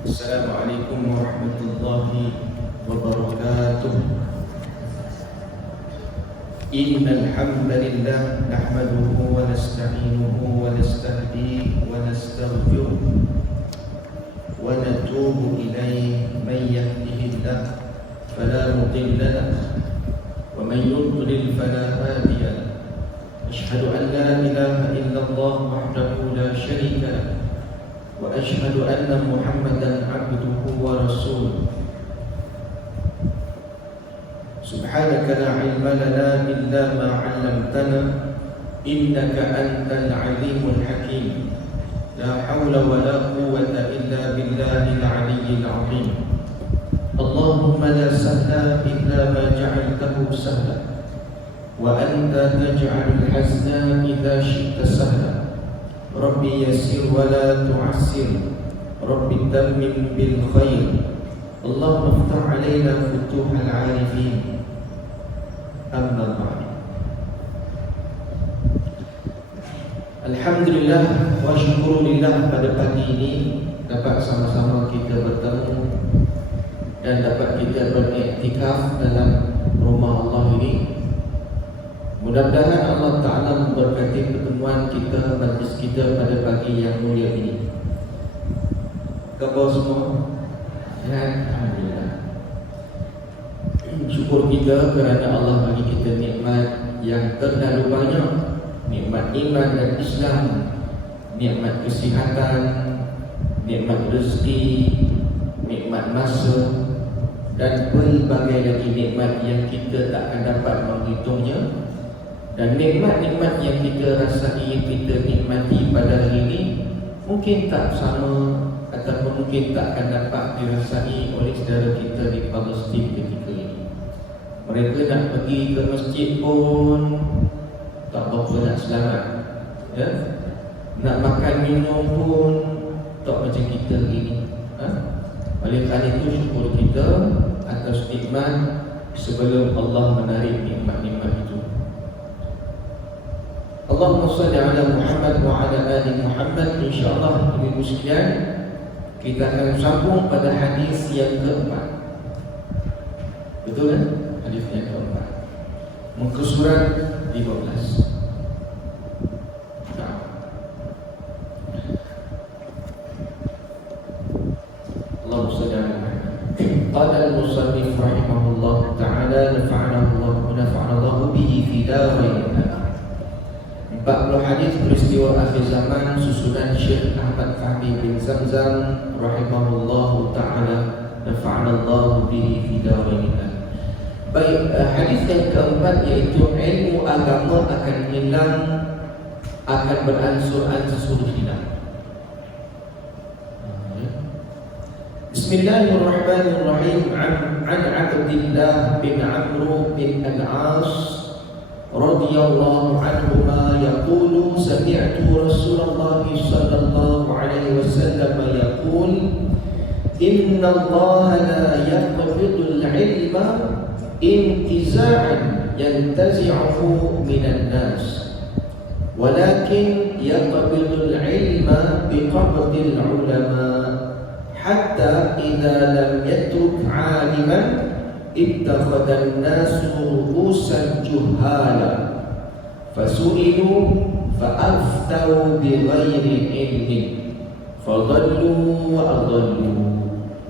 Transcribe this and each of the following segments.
Assalamualaikum warahmatullahi wabarakatuh. Innal hamdalillah nahmaduhu wa nasta'inuhu wa nastahdihi wa nastaghfiruh wa natubu ilayhi man yahdihillah fala mudilla lahu wa man yudlil fala hadiya lahu. Asyhadu an la ilaha illallah wahdahu la syarika lahu wa asyhadu anna Muhammadan abduhu wa rasuluh. Subhanaka la ilma lana illa ma 'allamtana innaka antal alimul hakim. La haula wa la quwwata illa billahil aliyyil azim. Allahumma la sahla illa ma ja'altahu sahla wa anta taj'alul hazna idza syi'ta sahla. Rabbi yassir wa la tu'assir, Rabbi tammim bil khair, Allahumma iftah alaina futuhal arifin. Amma ba'd. Alhamdulillah wa syukurillah, pada pagi ini dapat sama-sama kita bertemu dan dapat kita beriktikaf dalam rumah Allah ini. Mudah-mudahan Allah Ta'ala memberkati pertemuan kita, majlis kita pada pagi yang mulia ini. Khabar semua? Ya, alhamdulillah. Syukur kita kerana Allah bagi kita nikmat yang terlalu banyak. Nikmat iman dan Islam, nikmat kesihatan, nikmat rezeki, nikmat masa, dan pelbagai lagi nikmat yang kita tak akan dapat menghitungnya. Dan nikmat-nikmat yang kita rasai, kita nikmati pada hari ini mungkin tak sama ataupun mungkin tak akan dapat dirasai oleh saudara kita di Palestin ketika ini. Mereka nak pergi ke masjid pun tak berapa nak selamat, ya? Nak makan minum pun tak macam kita ini, Oleh kerana itu syukur kita atas nikmat sebelum Allah menarik nikmat-nikmat itu. Allahumma salli ala Muhammad wa ala ali Muhammad. InsyaAllah ibu sekalian, kita akan sambung pada hadis yang keempat. Betul kan? Hadis yang keempat, muka surat 15. Allahumma salli ala Muhammad. Qala al-musannif rahimahullah ta'ala, nafa'ana Allah bihi fi darain. 40 hadis peristiwa akhir zaman susunan Syekh Ahmad Fahmi bin Zamzam rahimahullahu ta'ala, nafa'anallahu bihi fi darain. Baik, hadis yang keempat iaitu ilmu agama akan hilang, akan beransur-ansur hilang. Bismillahirrahmanirrahim. An Abdillah bin Amr bin Al-As radhiyallahu anhuma yaqulu sami'tu Rasulullah sallallahu alaihi wasallam yaqul inna Allah la yaqbidu al-'ilma intiza'an yantazi'uhu minan nas walakin yaqbidu al-'ilma biqabdi al-'ulama hatta idza lam yatruk 'aliman ittakhadha an-nasu ru'usan juhala fasu'ilu fa'aftau bighairi ilmin fadallu wa adallu.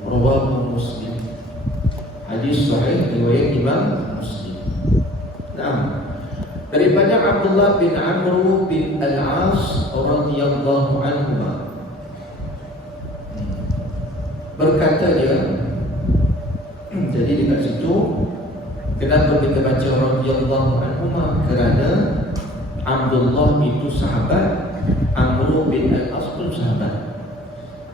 Rawahu Muslim. Hadis sahih riwayat Imam Muslim. Naam, daripada Abdullah bin Amr bin Al-As radhiyallahu anhu, berkata dia, jadi dekat situ kenapa kita baca radhiyallahu anhu? Kerana Abdullah itu sahabat, Amr bin Al-As pun sahabat.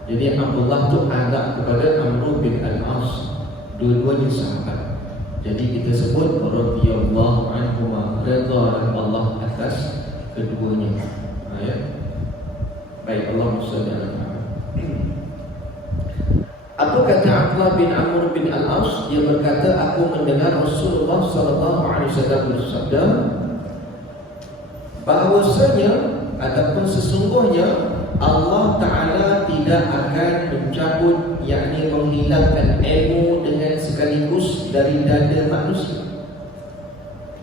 Jadi Abdullah tu anak kepada Amr bin Al-As, dua-duanya sahabat. Jadi kita sebut radhiyallahu anhu, redha Allah atas keduanya. Ya. Baik, Allahumma shalli ala Muhammad. Apa kata Abdullah bin Amr bin Al-As? Dia berkata, aku mendengar Rasulullah sallallahu alaihi wasallam bersabda bahawasanya ataupun sesungguhnya Allah Ta'ala tidak akan mencabut, yakni menghilangkan ilmu dengan sekaligus dari dada manusia.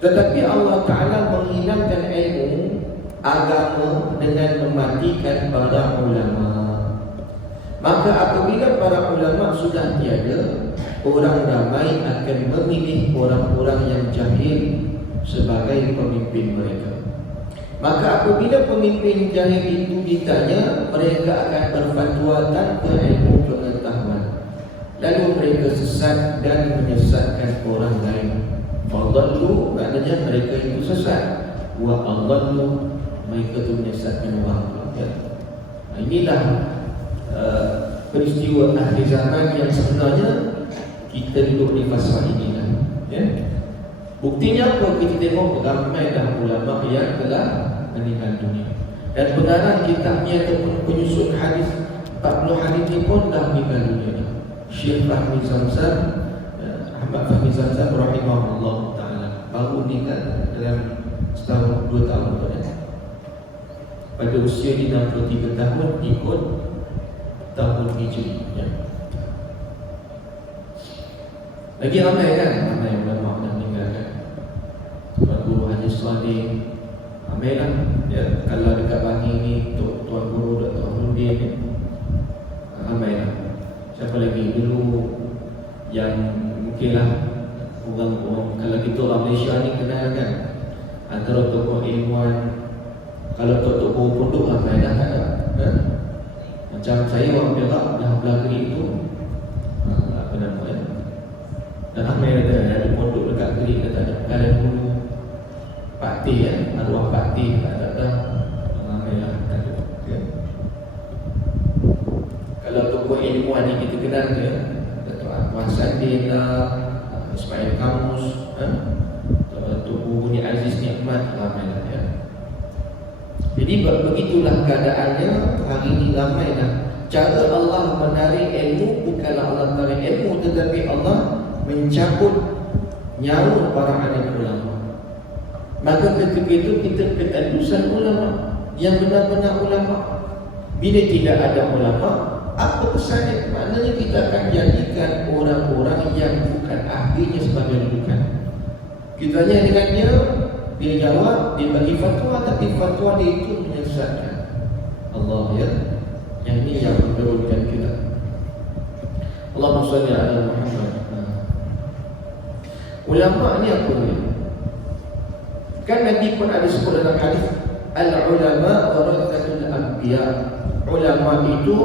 Tetapi Allah Ta'ala menghilangkan ilmu agama dengan mematikan para ulama. Maka apabila para ulama sudah tiada, orang ramai akan memilih orang-orang yang jahil sebagai pemimpin mereka. Maka apabila pemimpin jahil itu ditanya, mereka akan berfatwa tanpa ilmu pengetahuan. Lalu mereka sesat dan menyesatkan orang lain. Fadallu maknanya mereka itu sesat. Wa adallu mereka itu menyesatkan orang lain. Inilah peristiwa akhir zaman yang sebenarnya kita duduk di fasa inilah. Buktinya apa? Kita tengok ramai dah ulama yang telah meninggal dunia. Dan pengarang kitabnya ataupun penyusun hadis 40 hadis ni pun dah meninggal dunia. Syekh Fahmi Zamzam, Ahmad Fahmi Zamzam rahimahullah ta'ala, baru meninggal dalam setahun 2 tahun pada usia 63 tahun ikut tahun Hijri. Lagi ramai kan? Ramai ulama dah meninggal kan? Tuan Guru Haji Saleh, ramai lah. Kalau dekat Bangi ni Tuan Guru Dr. Nurdin ni, ramai lah. Siapa lagi dulu yang mungkinlah orang kalau kita orang Malaysia ni kenal kan, antara tokoh ilmuwan. Kalau tokoh pondok ramai dah tak ada kan? Macam saya orang Perak dah belakang itu apa nama ya, dan ramai ada pondok dekat Kerik kata ada Kalan Hulu Pak T arwah Pak T ada ramai lah kan? Kalau tokoh ilmuwan ni kita kenal dia, Dato' Anwar Sadin lah, Ismail Kamus, Tuku Buni Aziz Nikmat, ramai lah ya. Jadi begitulah keadaannya hari ini ramai lah. Cara Allah menarik ilmu bukanlah Allah menarik ilmu, tetapi Allah mencabut nyawa para alim ulama. Maka ketika itu kita ketadusan ulama yang benar-benar ulama. Bila tidak ada ulama, apa kesannya? Maknanya kita akan jadikan orang-orang yang bukan ahlinya sebagai rujukan. Kita tanya dengan dia jawab, dia bagi fatwa, tapi fatwa dia itu menyesatkan. Allah ya. Yang ini yang menurunkan kita. Allahumma salli ala Muhammad. Ulama ni apa ni? Kan Nabi pun ada sebut dalam hadis, al-ulama warathatul anbiya. Ulama itu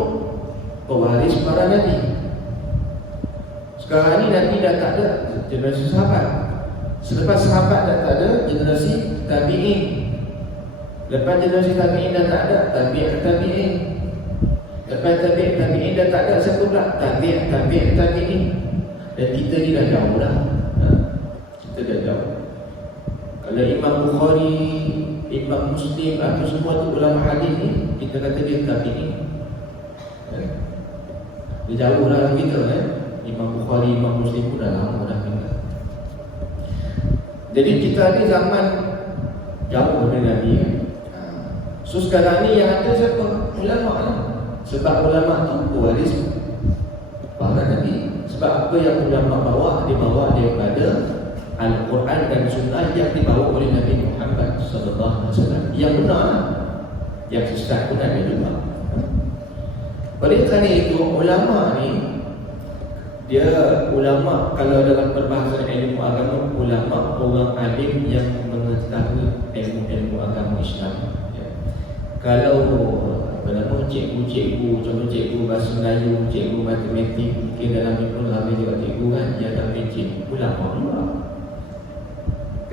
pewaris para nabi. Sekarang ni Nabi dah tak ada generasi sahabat. Selepas sahabat dah tak ada, generasi tabi'in. Lepas generasi tabi'in dah tak ada, tabi'in. Lepas tabi'in dah tak ada, siapa pula? Tabi'in. Dan kita ni dah jauh dah. Kita dah jauh. Kalau Imam Bukhari, Imam Muslim, atau semua tu ulama hadis ni, kita kata dia tabi'in. Dia jauh dah kita Imam Bukhari, Imam Muslim pun dah lama dah tinggal. Jadi kita ni zaman jauh dari Nabi. So sekarang ni yang ada siapa? Ulama lah. Sebab ulama tu pewaris para Nabi. Sebab apa yang ulama bawa, dibawa daripada Al-Quran dan Sunnah yang dibawa oleh Nabi Muhammad SAW. Yang benar, yang sesat pun ada juga. Oleh kerana itu ulama ni, dia ulama kalau dalam perbahasan ilmu agama, ulama orang alim yang mengetahui ilmu-ilmu agama Islam. Kalau apa nama cikgu-cikgu, contoh cikgu bahasa Melayu, cikgu matematik, mungkin dalam ni pun ramai juga cikgu kan, yang dalam cikgu ulama juga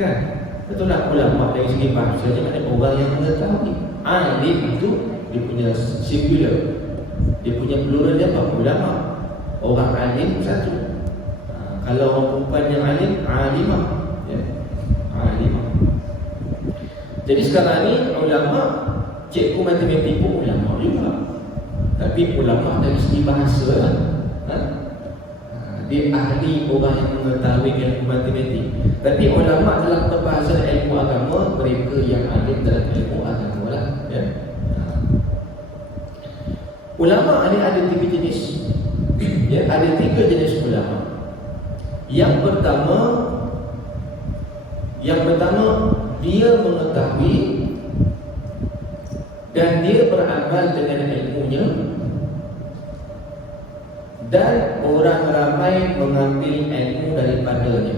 kan? Betul tak? Ulama dari segi bahasanya maknanya orang yang mengetahui. Alim itu dia punya singular, dia punya plural dia apa? Ulama. Orang alim satu. Kalau orang perempuan yang alim, alimah ya. Alimah. Jadi sekarang ni ulama, cikgu matematik pun ulama juga. Tapi ulama dari segi bahasa lah. Dia ahli, orang yang mengetahui ilmu matematik. Tapi ulama dalam perbahasan ilmu agama, mereka yang alim dalam ilmu agama lah ya. Ulama ini ada tiga jenis. Ya, ada tiga jenis ulama. Yang pertama dia mengetahui dan dia beramal dengan ilmunya, dan orang ramai mengambil ilmu daripadanya.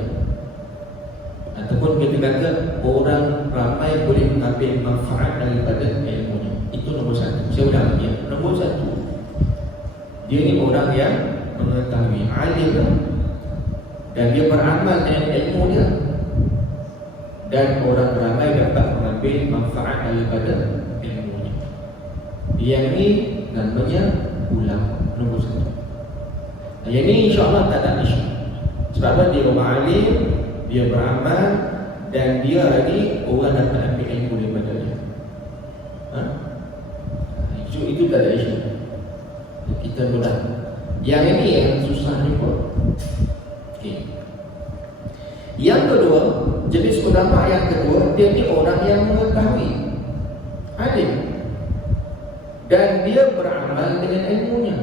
Ataupun kita kata orang ramai boleh mengambil manfaat daripada ilmunya. Itu nombor satu. Saya ulang lagi. Nombor satu, dia ni orang yang mengetahui, alim dan dia beramal dengan ilmu dia, dan orang ramai dapat mengambil manfaat daripada ilmunya. Yang ni namanya ulama. Nombor satu. Yang ni insyaAllah tak ada isu. Sebab apa? Dia orang alim, dia beramal, dan dia lagi orang dapat ambil ilmu daripada dia. Itu tak ada isu. Kita boleh. Yang ini yang susah ni pun. Okay. Yang kedua, jenis ulama yang kedua, dia ni orang yang mengetahui, alim, dan dia beramal dengan ilmunya.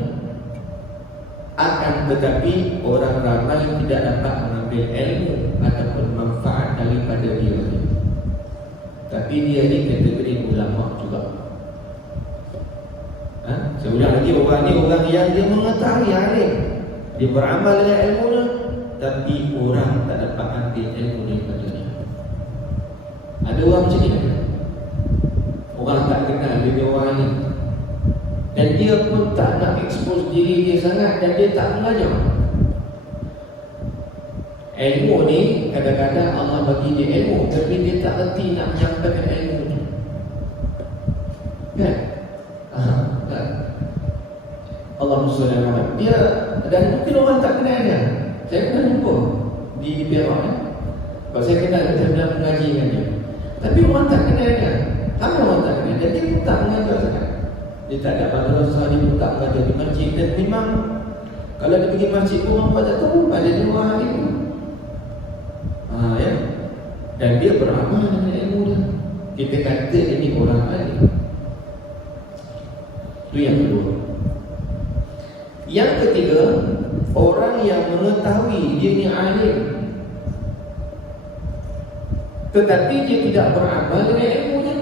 Akan tetapi orang ramai tidak dapat mengambil ilmu ataupun manfaat daripada dia. Tapi dia ni kategori ulama juga. Saya ulang lagi, orang ni orang yang dia mengetahui, alim, dia beramal dengan ilmunya, tapi orang tak dapat ambil ilmu daripada dia. Ada orang macam ni, orang tak kenal dia orang ni, dan dia pun tak nak expose diri dia sangat, dan dia tak belajar. Ilmu ni kadang-kadang Allah bagi dia ilmu, tapi dia tak erti nak menyampaikan ilmu ni. Kan? Allah SWT dia, dan mungkin orang tak kenal dia. Saya pernah jumpa di Perak ya. Kalau saya kenal, saya pernah mengaji dengan dia. Tapi orang tak kenal dia. Apa orang tak kenal dia? Dia pun tak mengajar sangat. Dia tak ada madrasah, dia pun tak mengajar di masjid. Dan memang kalau dia pergi masjid pun orang tak tahu ada dia orang alim. Ya. Dan dia beramal dengan ilmu dia. Kita kata dia ni orang alim. Itu yang kedua. Yang ketiga, orang yang mengetahui dia ni alim, tetapi dia tidak beramal dengan ilmunya.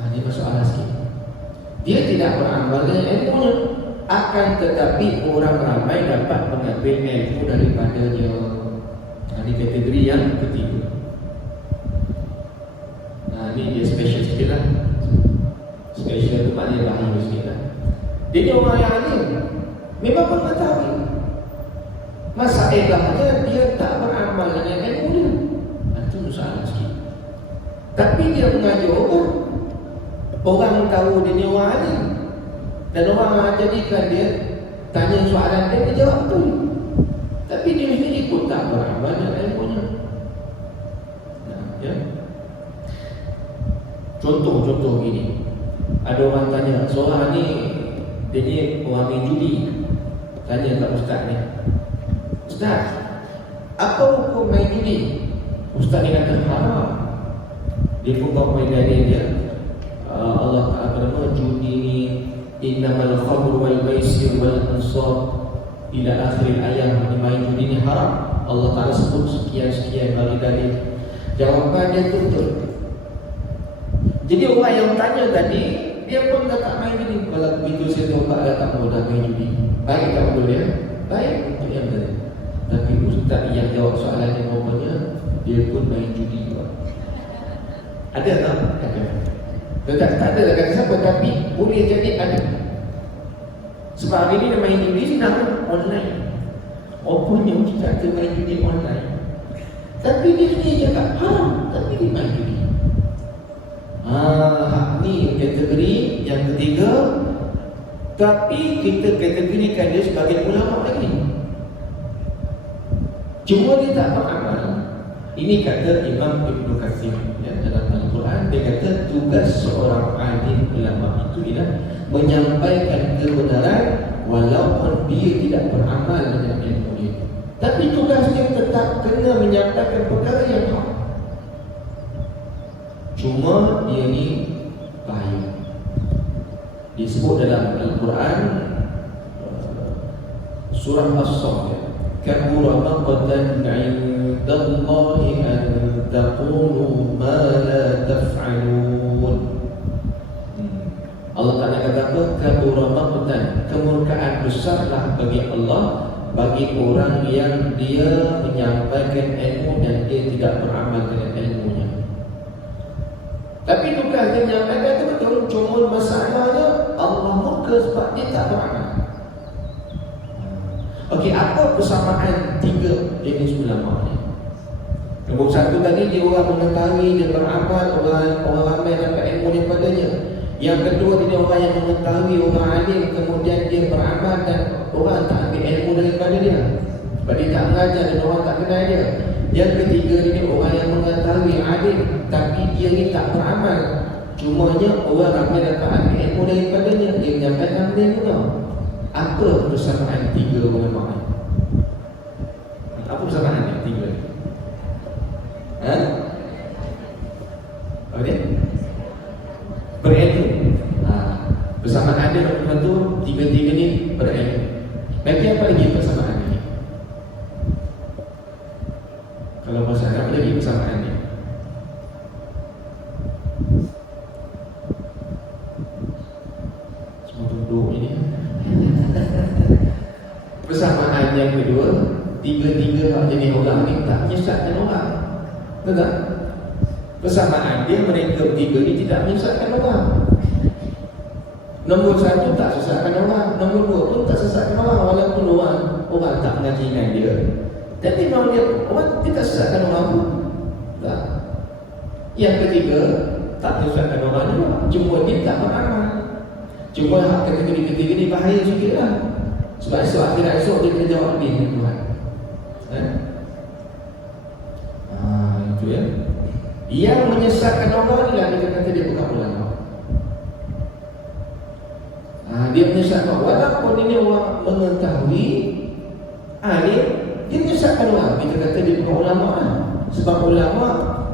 Ini masalah sikit. Dia tidak beramal dengan ilmunya, akan tetapi orang ramai dapat mengambil ilmu daripadanya. Ini kategori yang ketiga. Ini dia special sikit lah. Special tu maknanya bahaya sikit lah. Dia ni orang yang alim, memang mengetahui, masalahnya dia tak beramal dengan ilmu dia. Itu masalah sikit. Tapi dia mengajar orang, orang tahu dia ni orang alim, dan orang jadikan dia tanya soalan dia jawab tu. Tapi dia sendiri pun tak beramal dengan ilmunya. Ya. Contoh gini, ada orang tanya, seorang ni dia ni orang main judi. Tanya kat ustaz ni, Ustaz, apa hukum main judi? Ustaz ni kata haram. Dia pun kau main dari dia, Allah Ta'ala berfirman, judi ni innamal khamru wal maisir wal ansab ila akhir ayat. Main judi ni haram. Allah Ta'ala sebut sekian-sekian bagi dari. Jawapan dia betul. Jadi orang yang tanya tadi, dia pun dah tak main judi. Kalau begitu saya tobat dah tak mau dah main judi. Baik tak betul ya? Baik untuk yang tadi. Tapi ustaz yang jawab soalan yang rupanya dia pun main judi juga. Ada tak? Ada. Tak ada lah kata siapa, tapi boleh jadi ada. Sebab hari ni dia main judi senang online. Rupanya ustaz tu main judi online. Tapi dia sendiri cakap haram, tapi dia main judi. Ni kategori yang ketiga. Tapi kita kategorikan dia sebagai ulama lagi. Cuma dia tak beramal. Ini kata Imam Ibn Katsir ya, dalam Al-Quran. Dia kata tugas seorang alim ulama itu ialah menyampaikan kebenaran walaupun dia tidak beramal dengan ilmu dia. Tapi tugas dia tetap kena menyampaikan perkara yang hak. Cuma dia ni bahaya. Disebut dalam Al-Quran surah As-Saff. Kabura maqtan 'indallahi an taqulu ma la taf'alun. Allah Ta'ala kata apa? Kabura maqtan, kemurkaan besarlah bagi Allah bagi orang yang dia menyampaikan ilmu dan dia tidak beramal dengan ilmunya. Tapi tugas dia menyampaikan itu betul, cuma masalahnya Allah murka sebab dia tak beramal. Okey, apa persamaan tiga jenis ulama ni? Nombor satu tadi, dia orang mengetahui, dia beramal, orang ramai dapat ilmu daripadanya. Yang kedua, dia orang yang mengetahui, orang alim, kemudian dia beramal dan orang tak ambil ilmu daripada dia sebab dia tak mengajar dan orang tak kenal dia. Yang ketiga, dia orang yang mengetahui, alim, tapi dia ni tak beramal, cumanya orang ramai dapat ambil ilmu daripadanya, dia menyampaikan dia juga. Apa persamaan tiga ulama ni? Apa persamaan ni tiga? Apa dia? Berilmu. Persamaan dia nomor satu, tiga-tiga ni berilmu. Lagi apa lagi persamaan ni? Kalau bahasa Arab lagi persamaan ni? Semua duduk ini. Persamaan yang kedua, tiga-tiga jenis orang ni tak menyesatkan orang. Betul tak? Persamaan dia, mereka bertiga ni tidak menyesatkan orang. Nombor satu, tak sesatkan orang. Nombor dua pun tak sesatkan orang, walaupun orang tak mengaji dengan dia. Tapi kalau dia orang, dia tak sesatkan orang pun tak. Yang ketiga, tak menyesatkan orang juga, cuma dia tak beramal. Cuma hak ketiga ni bahaya sikit lah. Sebab esok dia kena jawab ni dengan Tuhan. Itu ya. Yang menyesatkan orang ni lah dia kata dia bukan ulama. Dia menyesatkan, walaupun ini orang mengetahui alim, dia menyesatkan orang. Kita kata dia bukan ulama lah. Sebab ulama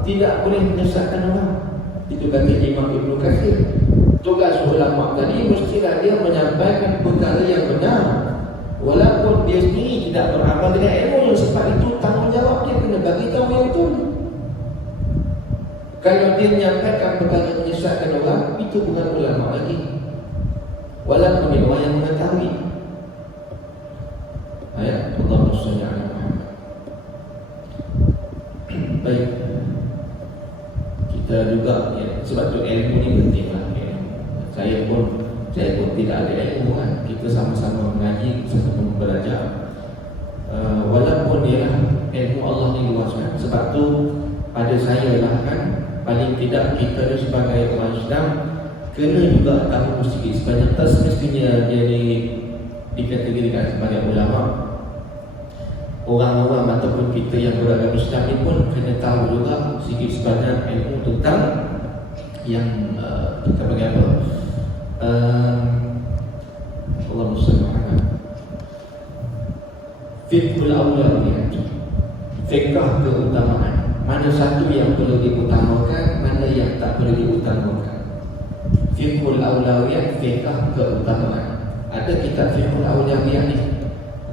tidak boleh menyesatkan orang. Itu kata Imam Ibn Katsir. Tugas ulama tadi mestilah dia menyampaikan perkara yang benar, walaupun dia sendiri tidak beramal dengan ilmu. Sebab itu tanggungjawab dia kena bagi tahu yang betul. Kalau dia menyampaikan perkara menyesatkan orang, itu bukan ulama lagi, walaupun dia orang yang mengetahui. Ayat Allahumma shalli ala Muhammad. Baik, kita juga ya, sebab tu ilmu ni penting lah. Saya pun tidak ada ilmu kan. Kita sama-sama mengaji, sama-sama belajar. Walaupun dia ilmu Allah ni luas kan. Sebab tu pada saya lah kan, paling tidak kita ni sebagai orang Islam kena juga tahu sedikit sebanyak semestinya dia ni dikategorikan sebagai ulama. Orang-orang ataupun kita yang beragama Islam ni pun kena tahu juga sedikit sebanyak ilmu tentang yang kita panggil apa? Allahumma shalli ala fiqhul awlawiyat, fiqh keutamaan. Mana satu yang perlu diutamakan, mana yang tak perlu diutamakan. Fiqhul awlawiyat, fiqh keutamaan. Ada kitab fiqhul awlawiyat ni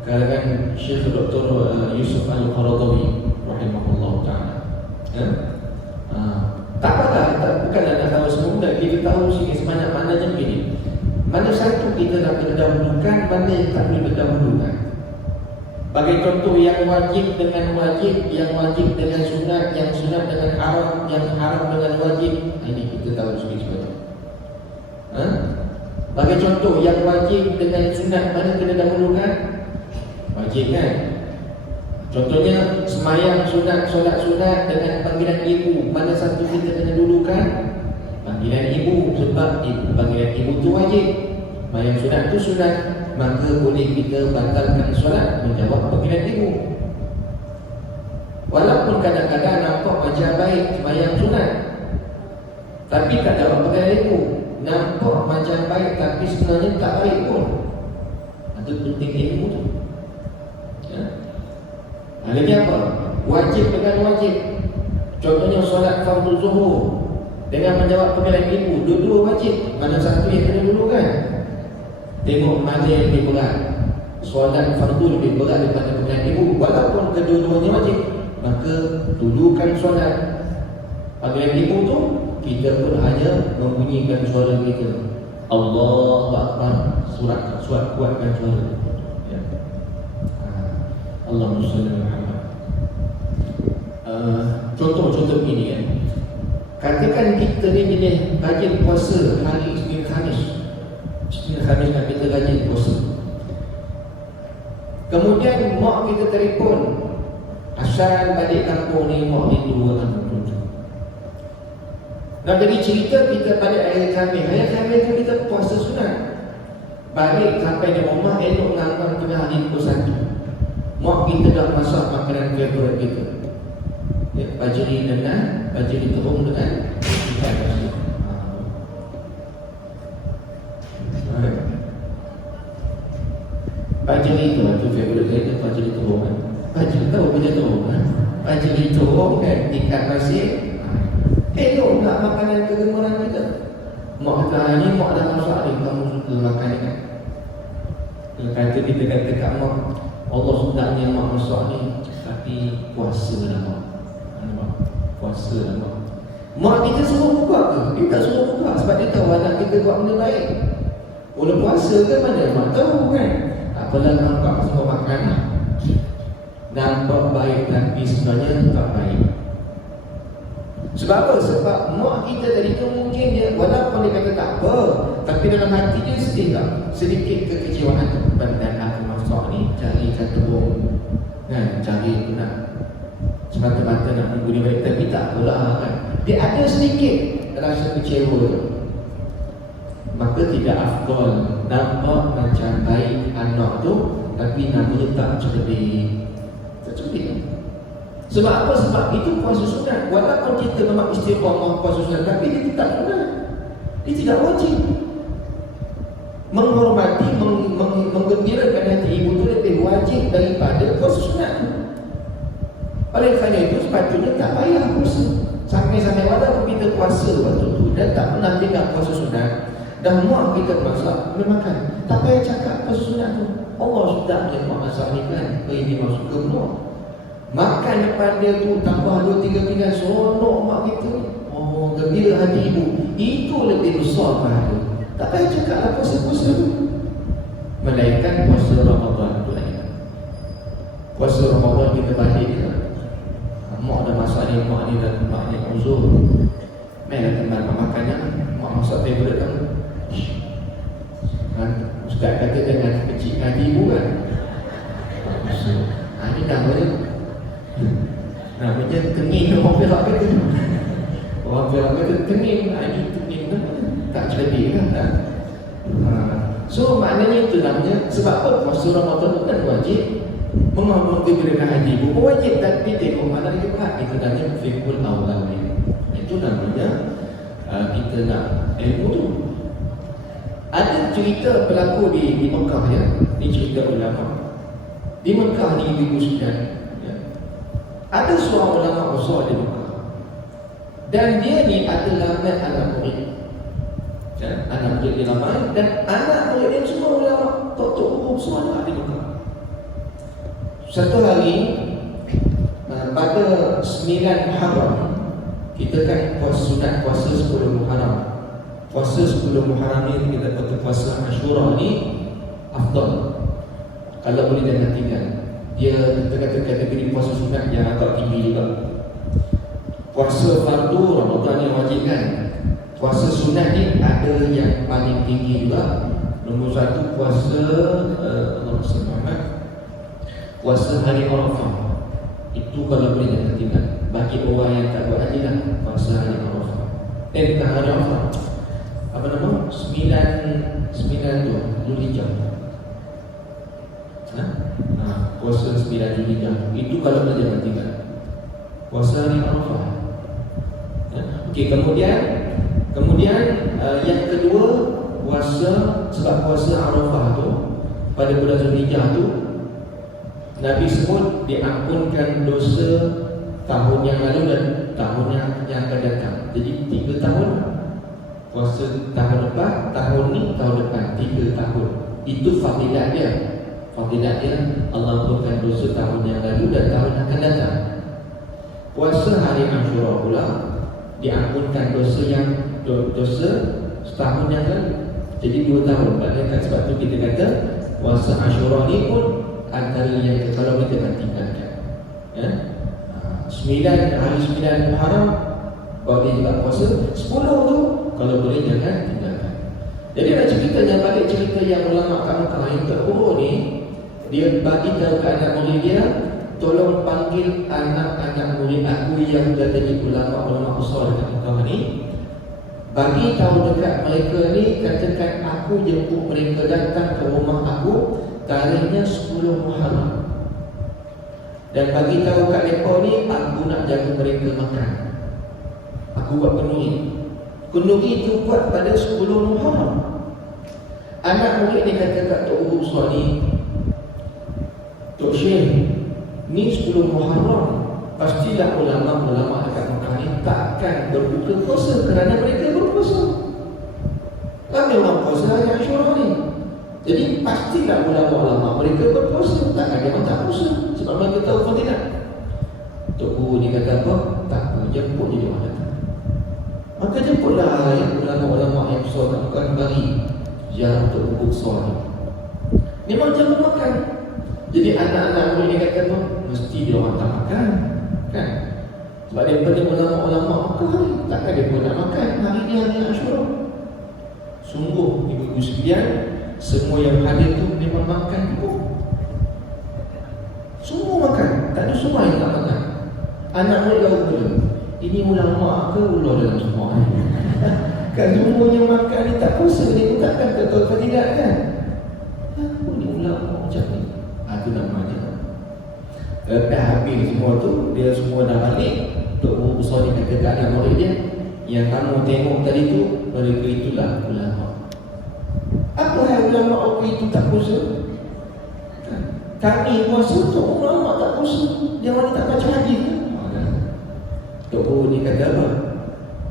karangan Syekh Dr. Yusuf Al-Qaradawi rahimahullah ta'ala. Tak apalah, bukanlah nak tahu semua, kita tahu sikit sebanyak maknanya begini. Mana satu kita nak terdahulukan, mana yang tak boleh terdahulukan. Bagi contoh, yang wajib dengan wajib, yang wajib dengan sunat, yang sunat dengan haram, yang haram dengan wajib. Ini kita tahu sikit sebanyak. Bagi contoh, yang wajib dengan sunat, mana kena dahulukan? Wajib kan? Contohnya semayang sunat, solat sunat dengan panggilan ibu, mana satu kita kena dulukan? Panggilan ibu, sebab panggilan ibu tu wajib. Semayang sunat tu sunat, maka boleh kita batalkan solat menjawab panggilan ibu. Walaupun kadang-kadang nampak macam baik semayang sunat, tapi tak jawab panggilan ibu. Nampak macam baik tapi sebenarnya tak baik pun. Itu penting ilmu tu. Lagi apa? Wajib dengan wajib. Contohnya solat fardu zuhur dengan menjawab panggilan ibu, dua-dua wajib. Mana satu yang kena dulu kan? Tengok mana yang lebih berat. solat fardu lebih berat daripada pemilihan ibu, walaupun kedua-duanya wajib, maka dulukan solat. Pemilihan ibu tu kita pun hanya membunyikan suara kita, Allahu Akbar, surat kuatkan suara. Ya. Allahumma shalli ala Muhammad. Contoh-contoh ini kan. Katakan kita ni bila rajin puasa hari Isnin Khamis kan kita rajin puasa. Kemudian mak kita telefon, asal balik kampung ni mak itu akan berkunjung. Nak jadi cerita kita balik hari Khamis tu kita puasa sunat. Balik sampai di rumah elok lambat tengah hari ke-1. Mak kita dah masak makanan favourite kita. Ya, bajri dengan bajri terung dengan ikan nasi. Bajri itu favourite saya, bajri terung kan. Bajri tahu bajri terung kan. Bajri terung kan ikan nasi. Elok nak makanan kegemaran kita. Mak kata ni mak dah masak ni, kamu suka makan ni kan. Kata kita kata kat mak, Allah sedapnya mak masak ni, tapi puasa dah mak. Puasa lah mak. Mak kita suruh buka ke? Dia tak suruh buka sebab dia tahu anak kita buat benda baik. Boleh puasa ke mana? Mak tahu kan. Apalah nampak semua makanan nampak baik tapi sebenarnya tak baik. Sebab apa? Sebab mak kita tadi tu mungkin dia, walaupun dia kata tak apa, tapi dalam hati dia sedih tak? Sedikit kekecewaan. Dan aku masak ni cari terung kan, cari nak semata-mata nak tunggu dia balik, tapi tak pula kan. Dia ada sedikit rasa kecewa tu. Maka tidak afdal nampak macam baik anak tu, tapi namanya tak cerdik. Tak cerdik. Sebab apa? Sebab itu puasa sunat. Walaupun kita memang istiqamah puasa sunat, tapi dia tidak sunat. Dia tidak wajib. Menghormati, menggembirakan hati ibu tu lebih wajib daripada puasa sunat. Oleh kerana itu sepatutnya tak payah puasa. Sampai-sampai walaupun kita puasa waktu tu dan tak pernah tinggal puasa sunat, dah mak kita masak, boleh makan. Tak payah cakap puasa sunat tu. Allah sudah dia mak masak ni kan, dia masuk ke mak. Makan depan dia tu tambah 2-3 pinggan, seronok mak kita. Oh, gembira hati ibu. Itu lebih besar pahala. Tak payah cakap lah puasa-puasa tu. Melainkan puasa Ramadan tu lain. Puasa Ramadan kita balik ke, mak dah masak ni, mak ni dah mak ni uzur. Mainlah teman makannya, mak masak favourite kamu. Ustaz kata jangan kecil hati ibu kan. Ini namanya kening orang Perak kata. Orang Perak kata kening. Ini kening tu tak cerdik kan. So maknanya itu namanya, sebab apa puasa Ramadan itu kan wajib menggembirakan hati ibu, wajib, tapi tengok mana lagi berat. Itu namanya fiqhul awal. Itu namanya kita nak ilmu tu. Ada cerita berlaku di Mekah ya. Ini cerita ulama di Mekah di 2009 ya. Ada seorang ulama besar di Mekah, dan dia ni adalah anak murid ya, anak murid dia ramai, dan anak murid dia semua ulama, tok-tok hukum semua ada di Mekah. Satu hari pada 9 Muharram, kita kan sunat puasa 10 Muharram. Puasa 10 Muharram ni kita kata puasa Ashura ni afdal. Kalau boleh jangan tinggal. Dia kata kategori puasa sunat yang agak tinggi juga. Puasa fardu Ramadan yang wajib kan. Puasa sunat ni ada yang paling tinggi juga. Nombor 1 puasa puasa hari Arafah. Itu kalau boleh jangan tinggal. Bagi orang yang tak buat haji lah, puasa hari Arafah. Bukan hari Arafah, apa nama? 9 tu Zulhijjah. Puasa 9 Zulhijjah. Itu kalau boleh jangan tinggal. Puasa hari Arafah. Okey, kemudian yang kedua, puasa, sebab puasa Arafah tu pada bulan Zulhijjah tu Nabi sebut diampunkan dosa tahun yang lalu dan tahun yang akan datang. Jadi 3 tahun puasa tahun depan, tahun ni, tahun depan, 3 tahun. Itu fadilat dia. Fadilat dia, Allah ampunkan dosa tahun yang lalu dan tahun akan datang. Puasa hari Ashura pula diampunkan dosa setahun yang lalu. Jadi 2 tahun. Sebab tu kita kata puasa Ashura ni pun antara yang kalau kita nak tinggalkan, ya? 9 Muharram bagi juga puasa. 10 tu kalau boleh jangan tinggalkan. Jadi nak ceritanya balik cerita yang ulama kamu yang terburuk ni, dia bagi tahu ke anak murid dia, tolong panggil anak-anak murid aku yang dah jadi ulama besar dekat Mekah ni, bagi tahu dekat mereka ni, katakan aku jemput mereka datang ke rumah aku tarikhnya 10 Muharram, dan bagi tahu kat mereka ni aku nak jaga mereka makan. Aku buat kenduri itu buat pada 10 Muharram. Anak murid ni kata kat Tok Guru besar ni, Tok Syekh, ni 10 Muharram, pastilah ulama-ulama dekat Mekah ni takkan berbuka puasa kerana mereka berpuasa. Kami orang puasa hari Ashura ni. Jadi pastilah ulama-ulama mereka berpuasa, takkan dia orang tak puasa sebab mereka tahu fadilat. Tok Guru ni kata apa? Tak apa, jemput je dia orang datang. Maka jemputlah yang ulama-ulama yang besar kat Mekah bagi ziarah Tok Guru besar ni. Memang jamu makan. Jadi anak-anak murid ni kata apa? Mesti dia orang tak makan, kan? Sebab daripada ulama-ulama Mekah ni, takkan dia pun nak makan hari ni hari Ashura. Sungguh ibu-ibu sekalian, semua yang hadir tu memang makan pun. Semua makan, tak ada semua yang tak makan. Anak murid baru kata, ini ulama ke ular dalam semua ni? Kan semuanya makan ni tak puasa, dia pun takkan kata tidak kan? Apa ni ulama macam ni? Aku nak mana? Dah habis semua tu, dia semua dah balik. Tok Guru besar ni kata kat anak murid dia, yang kamu tengok tadi tu, mereka itulah ulama. Apa yang ulama aku itu tak puasa? Kami puasa tu, ulama tak puasa. Dia orang tak baca hadis kan? Tok Guru ni kata apa?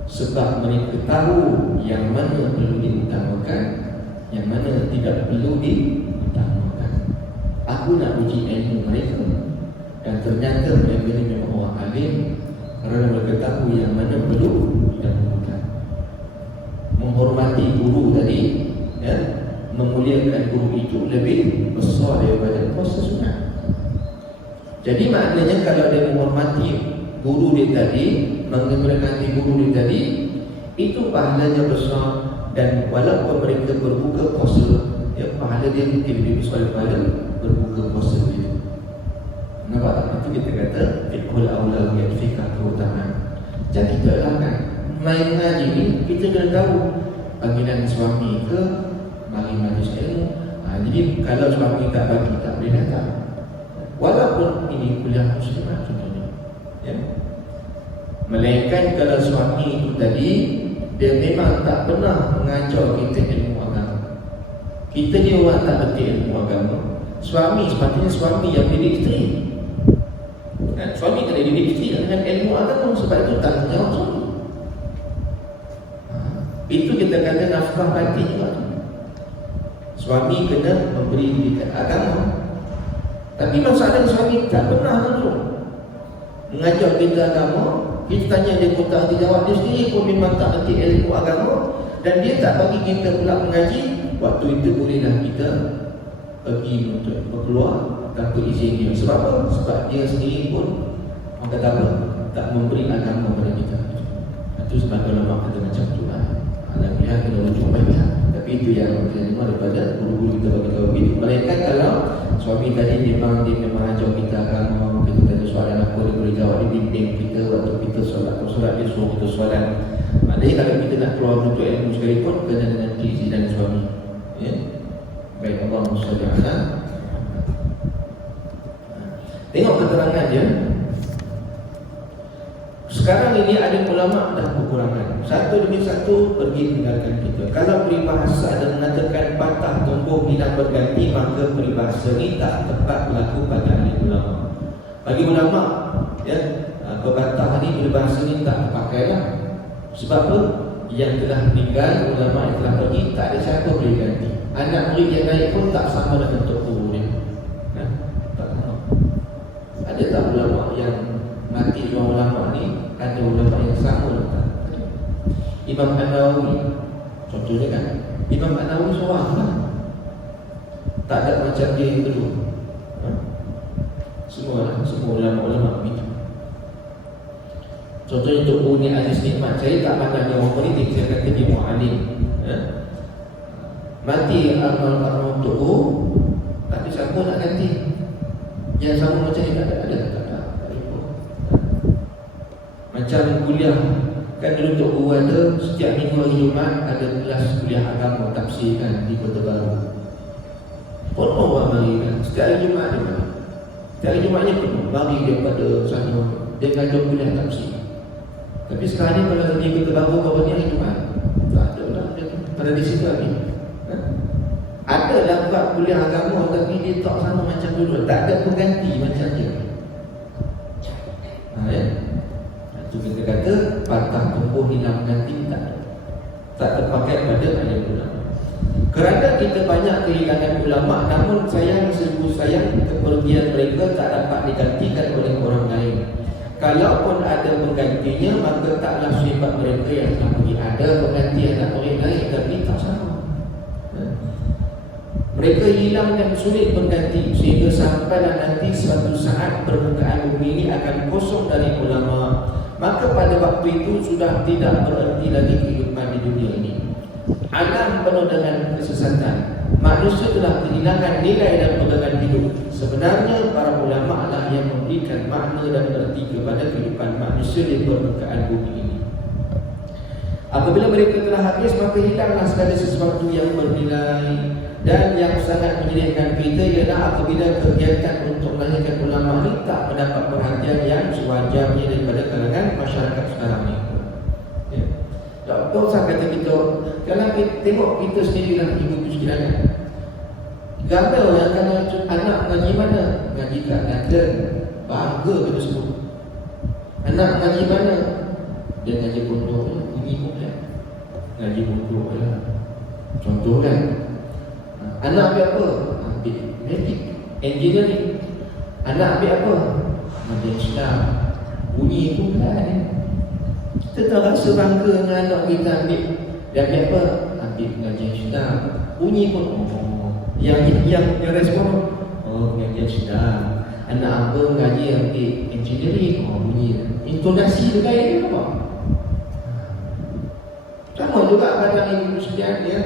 Sebab mereka tahu yang mana perlu diutamakan, yang mana tidak perlu diutamakan. Aku nak uji ilmu mereka, dan ternyata mereka ni memang orang alim kerana mereka tahu yang mana perlu diutamakan. Menghormati guru tadi, ya, memuliakan guru itu lebih besar daripada puasa sunat. Jadi maknanya kalau dia menghormati guru dia tadi, menghormati guru dia tadi, itu pahalanya besar. Dan walaupun mereka berbuka puasa, ya, pahala dia mungkin lebih besar daripada berbuka puasa dia. Nampak tak? Itu kita kata fiqhul awla yakfika keutamaan. Jadi taklah kan main ngaji ni, kita kena tahu panggilan suami ke bagi majlis ilmu. Jadi kalau suami tak bagi, tak boleh datang. Walaupun ini kuliah muslimah contohnya, ya. Melainkan kalau suami itu tadi dia memang tak pernah mengajar kita ilmu agama, kita ni orang tak berhenti ilmu agama. Suami sepatutnya suami yang didik isteri, kan? Suami kena didik isteri dengan ilmu agama. Sebab itu tanggungjawab suami. Itu kita kata nafkah batin juga. Suami kena memberi didikan agama. Tapi masalah suami tak pernah langsung mengajar kita agama. Kita tanya dia pun tak jawab, dia sendiri pun memang tak ngerti ilmu agama, dan dia tak bagi kita pula mengaji. Waktu itu bolehlah kita pergi untuk berkeluar tanpa izin dia. Sebab apa? Sebab dia sendiri pun orang kata apa? Tak memberi agama kepada kita. Itu sebab ulama kata macam tu lah. Dalam pihak kena rujuk baik lah. Tapi itu yang kita dengar daripada guru-guru kita bagi tahu begitu. Melainkan kalau suami tadi memang dia memang ajar kita agama, kita tanya soalan apa, dia boleh jawab, dia bimbing kita waktu kita solat dia suruh kita solat. Maknanya kalau kita nak keluar untuk ilmu sekalipun, kena dengan keizinan suami, ya. Baik, Allahumma shalli ala. Tengok keterangan dia. Sekarang ini ada ulama dah kekurangan, satu demi satu pergi tinggalkan kita. Kalau peribahasa ada mengatakan patah tumbuh hilang berganti, maka peribahasa ini tak tepat berlaku pada ahli ulama. Bagi ulama, ya, pepatah ni, peribahasa ni tak terpakai lah. Sebab apa? Yang telah meninggal, ulama yang telah pergi, tak ada siapa boleh ganti. Anak murid yang naik pun tak sama dengan Tok Guru dia. tak ulama yang mati dua ulama ni ada ulama yang sama tak? Imam An-Nawawi contohnya kan, Imam An-Nawawi seorang kan, tak ada macam dia yang kedua. Semua ulama-ulama begitu. Contohnya untuk Uni Aziz Nikmat, saya tak pandang dia orang politik, saya kata dia mu'alim. Mati amal untuk tapi siapa nak ganti? Yang sama macam ni tak ada. Macam kuliah, kan dulu Tok Guru ada setiap minggu hari Jumaat ada kelas kuliah agama tafsir kan di Kota Baru. Penuh orang mari kan, setiap hari Jumaat dia mari. Setiap hari Jumaatnya penuh, mari daripada sana, dia ngajar kuliah tafsir. Tapi sekarang ni kalau pergi Kota Baru bawa ni hari Jumaat, tak ada lah, pada di situ lagi. Ada lah buat kuliah agama tapi dia tak sama macam dulu, tak ada pengganti macam dia. Ya. Itu kita kata patah tumbuh hilang ganti tak terpakai pada ayat ulama. Kerana kita banyak kehilangan ulama, namun sayang seribu sayang kepergian mereka tak dapat digantikan oleh orang lain. Kalaupun ada penggantinya, maka taklah sifat mereka yang selama ini ada pengganti anak orang lain, tapi tak sama. Mereka hilang dan sulit mengganti, sehingga sampailah nanti suatu saat permukaan bumi ini akan kosong dari ulama. Maka pada waktu itu sudah tidak berarti lagi kehidupan di dunia ini. Alam penuh dengan kesesatan. Manusia telah kehilangan nilai dan pegangan hidup. Sebenarnya para ulama lah yang memberikan makna dan erti kepada kehidupan manusia di permukaan bumi ini. Apabila mereka telah habis, maka hilanglah segala sesuatu yang bernilai. Dan yang sangat menyedihkan kita ialah apabila kegiatan untuk melahirkan ulama ini tak mendapat perhatian yang sewajarnya daripada kalangan masyarakat sekarang ini. Ya. Tak usah kata kita, kalau kita tengok kita sendirilah ibu sekalian. Gambar yang kalau anak ngaji mana? Ngaji kat London, bangga kita sebut. Anak ngaji mana? Dia ngaji pondok, bunyi pun kan? Ngaji pondok lah. Contoh kan? Anak ambil apa? Ambil medik, engineering. Anak ambil apa? Ambil Islam. Bunyi itu kan. Kita tak rasa bangga dengan anak kita ambil. Dia ambil apa? Ambil pengajian Islam. Bunyi pun yang respon, oh pengajian Islam. Anak apa mengaji ambil engineering. Oh bunyi. Intonasi tu kayak apa? Sama juga pada ibu sekalian ya.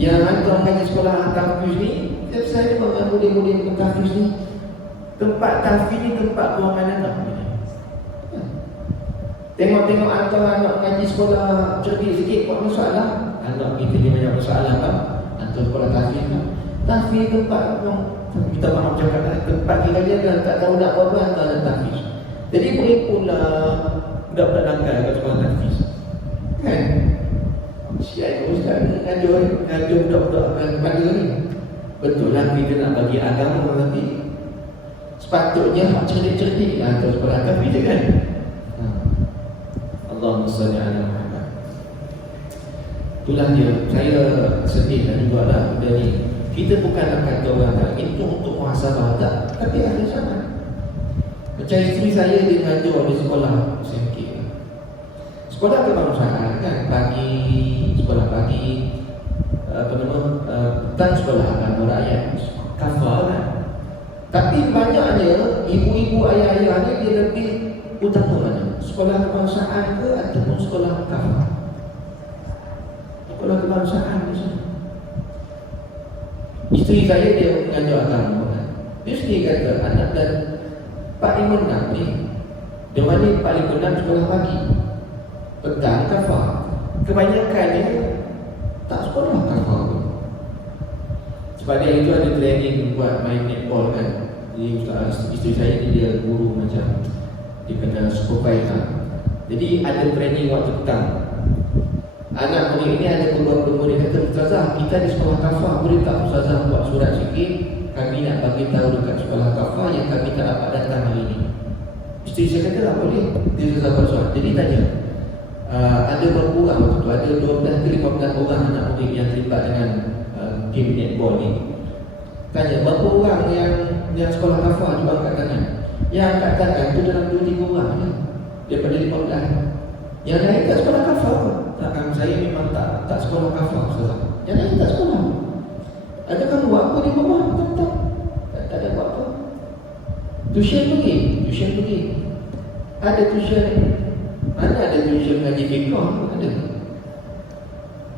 Yang hantar mengaji sekolah tahfiz ni, saya dengan murid-murid tahfiz ni, tempat tahfiz ni tempat buangan anak. Tengok-tengok hantar anak mengaji sekolah cerdik sikit, buat masalah. Anak kita ni banyak masalah kan? Hantar sekolah tahfiz kan? Tahfiz tempat kita maaf cakap tempat kita dia tak tahu nak apa hantar anak tahfiz. Jadi boleh pula budak-budak nakal kat sekolah tahfiz. Kan? Siapa ustaz ngajar budak-budak pada ni. Betul lah kita nak bagi agama, tapi sepatutnya hak cerdik-cerdik lah atau sekolah tahfiz kan. Allahumma salli ala Muhammad. Itulah dia. Saya sedih dan juga lah dari kita bukan nak kata orang lain itu untuk muhasabah tak, tapi ada zaman. Macam isteri saya dia ngajar di sekolah SMK. Sekolah kebangsaan kan, sekolah pagi, petang sekolah agama rakyat, kafah kan. Tapi banyaknya ibu-ibu ayah-ayah dia lebih utama mana? Sekolah kebangsaan ke ataupun sekolah kafah? Sekolah kebangsaan misalnya. Isteri saya dia mengajar agama kan. Dia sendiri kata anak dan paling menang ni, dia mana paling menang sekolah pagi, petang kafah. Kebanyakannya tak sekolah kafah pun. Sebab dia itu ada training buat main netball kan. Jadi isteri saya ni dia guru macam dia kena supervisor. Jadi ada training waktu petang. Anak murid ini ada keluar-keluar dia kata, ustazah kita di sekolah kafah, boleh tak ustazah buat surat sikit, kami nak bagi tahu dekat sekolah kafah yang kami tak dapat datang hari ini. Isteri saya kata tak boleh. Dia ustazah buat surat. Jadi tanya, ada berapa orang waktu tu? Ada 12 ke 15 orang anak murid yang terlibat dengan game netball ni. Tanya, berapa orang yang sekolah kafah juga angkat tangan? Yang angkat tangan tu dalam 2-3 orang je, daripada 15. Yang lain tak sekolah kafar. Tak, saya memang tak sekolah kafar. Yang lain tak sekolah. Adakah buat apa di rumah? Tak ada buat apa. Tuition pergi. Ada tuition. Mana ada tuition ngaji fiqh? Ada.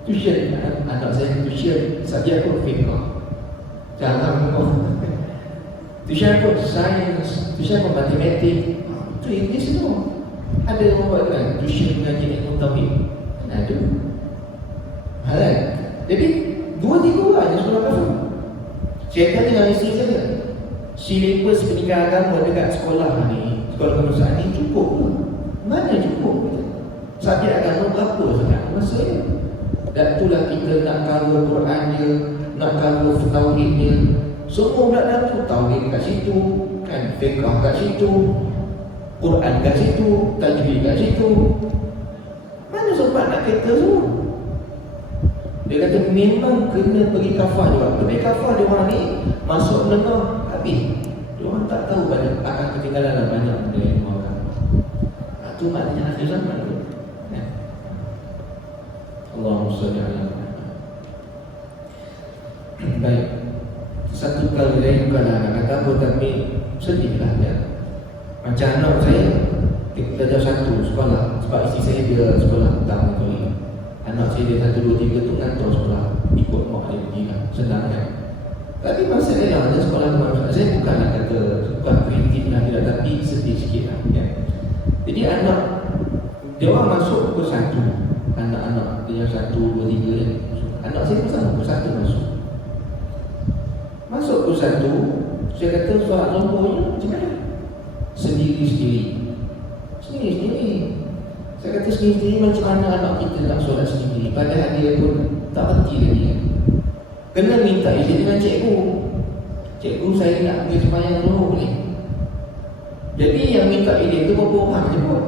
Tuition anak saya tuition subjek pun fiqh. Jangan tuition pun sains, tuition pun matematik. Itu English semua. Ada yang buat kan tuition ngaji ilmu tauhid. Ada. Halal. Jadi 2-3 orang je sekolah kafir. Saya tanya dengan isteri saya, silibus pendidikan agama dekat sekolah ni, sekolah kebangsaan ni cukup ke? Mana cukup? Subjek agama berapa sangat masa dia? Dan itulah kita nak cover Quran dia, nak cover tauhid dia. Semua berada tu, tauhid kat situ, kan, fiqh kat situ, Quran kat situ, tajwid kat situ. Mana sempat nak kata semua? Dia kata memang kena pergi kafar juga. Pergi kafar dia orang ni masuk menengah habis. Dia orang tak tahu banyak akan ketinggalan banyak benda yang orang. Itu maknanya akhir zaman tu. Allahumma salli ala Muhammad. Baik. Satu kali lain bukan nak kata apa, tapi sedihlah ya. Macam anak saya darjah 1 sekolah, sebab isteri saya dia sekolah petang tu. Anak saya dia 1, 2, 3 tu ngantor sekolah, ikut mak dia pergi kan, senang kan. Tapi masa dia ada sekolah kebangsaan, saya bukan nak kata bukan kritik lah tidak, tapi sedih sikit lah ya. Jadi anak dia orang masuk pukul 1, anak-anak dia 1, 2, 3 ya. Anak saya pun pukul 1 masuk pukul 1, saya kata solat nombor macam mana? Sendiri-sendiri. Saya kata sendiri macam mana anak kita nak solat sendiri, padahal dia pun tak berhenti lagi kan. Kena minta izin dengan cikgu. Cikgu saya nak pergi sembahyang dulu boleh. Jadi yang minta izin tu berapa orang je pun.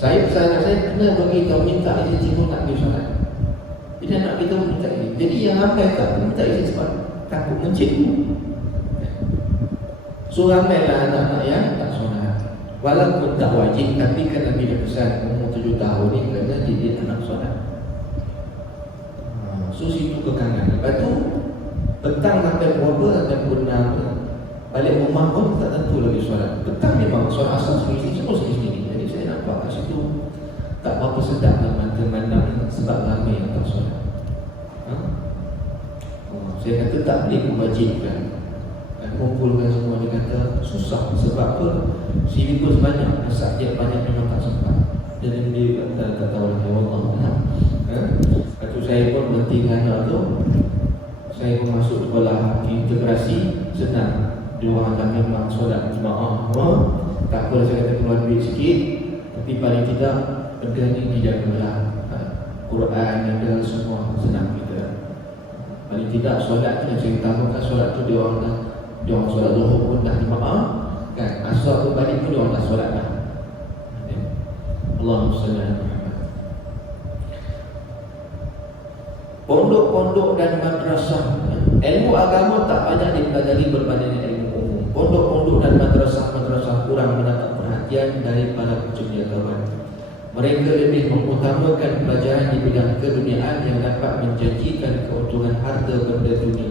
Saya kena beritahu minta izin cikgu nak pergi solat. Jadi anak kita minta izin. Jadi yang ramai tak minta izin sebab takut mencikgu. So ramailah anak-anak yang tak solat. Walaupun tak wajib, tapi kan Nabi dah pesan umur 7 tahun ni kena didik anak solat. So situ kekangan. Lepas tu petang sampai berapa, sampai pukul 6 balik rumah pun tak tentu lagi solat. Petang memang solat asal sendiri, semua sendiri. Jadi saya nampak kat situ tak berapa sedap lah mata mandang sebab ramai yang tak solat. Saya kata tak boleh mewajibkan kumpulkan semua. Dia kata susah. Sebab apa? Silibus banyak, subjek banyak, memang tak sempat. Jadi dia kata tak tahu lagi Allah. Lepas tu saya pun berhenti dengan anak tu. Saya pun masuk sekolah integrasi. Senang. Dia orang akan memang solat jemaah. Tak apa, saya kata keluar duit sikit, tapi paling tidak benda ni dijagalah. Quran ada semua, senang kita. Paling tidak solat tu yang saya utamakan, solat tu dia orang solat zuhur pun dah jemaah kan, asar tu balik pun dia orang dah solat dah. Allahumma salli ala Muhammad. Pondok-pondok dan madrasah, ilmu agama tak banyak dipelajari berbanding dengan ilmu umum. Pondok-pondok dan madrasah kurang mendapat perhatian dari para cendekiawan. Mereka lebih mengutamakan pelajaran di bidang keduniaan yang dapat menjanjikan keuntungan harta benda dunia.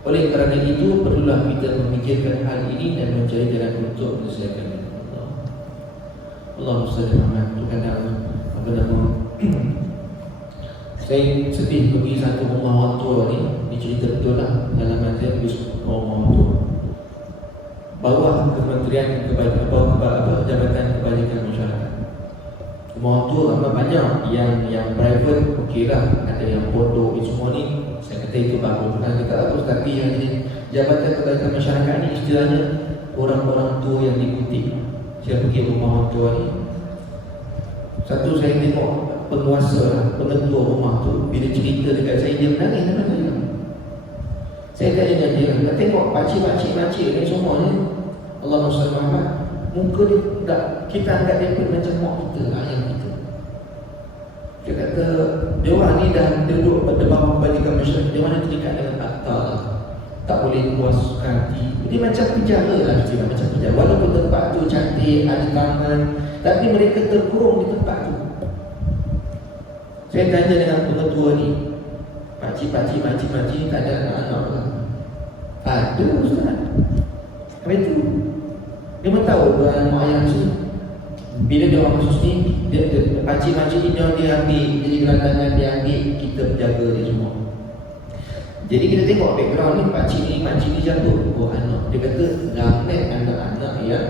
Oleh kerana itu, perlulah kita memikirkan hal ini dan mencari jalan untuk menyelesaikannya. Allahumma salli ala Muhammad. Tuhan apa nama? Saya sedih pergi satu rumah orang tua ni. Ini cerita betul lah. Dalam saya pergi rumah orang tua. Bawah Kementerian Jabatan Kebajikan Masyarakat. Rumah orang tua ramai banyak. Yang private okey lah. Ada yang pondok semua ni. Saya kata itu bagus, bukan kita bagus. Tapi yang Jabatan Kebajikan Masyarakat ni istilahnya orang-orang tua yang diikuti. Saya pergi rumah orang tua ni. Satu saya tengok penguasa, pengetua rumah tu, bila cerita dekat saya, dia menangis sama saya. Saya tanya dengan dia, nak tengok pakcik-pakcik ni semua ni, Allahumma salli ala Muhammad, muka dia tak, kita anggap dia pun macam mak kita, ayah kita. Dia kata, dia orang ni dah duduk pada bawah kebajikan masyarakat, dia mana terikat dengan takhta. tak boleh puas hati. Dia macam penjara lah, macam penjara. Walaupun tempat tu cantik, ada taman, tapi mereka terkurung di tempat tu. Saya tanya dengan pengetua ni, pakcik tak ada anak-anak ke? Ada Ustaz. Apa itu? Dia pun tahu mak ayah tu. Bila dia orang masuk sini, pakcik-pakcik ni dia ambil, jadi gelandangan dia ambil, kita berjaga dia semua. Jadi kita tengok background ni, pakcik ni jatuh. Oh anak, dia kata ramai anak-anak yang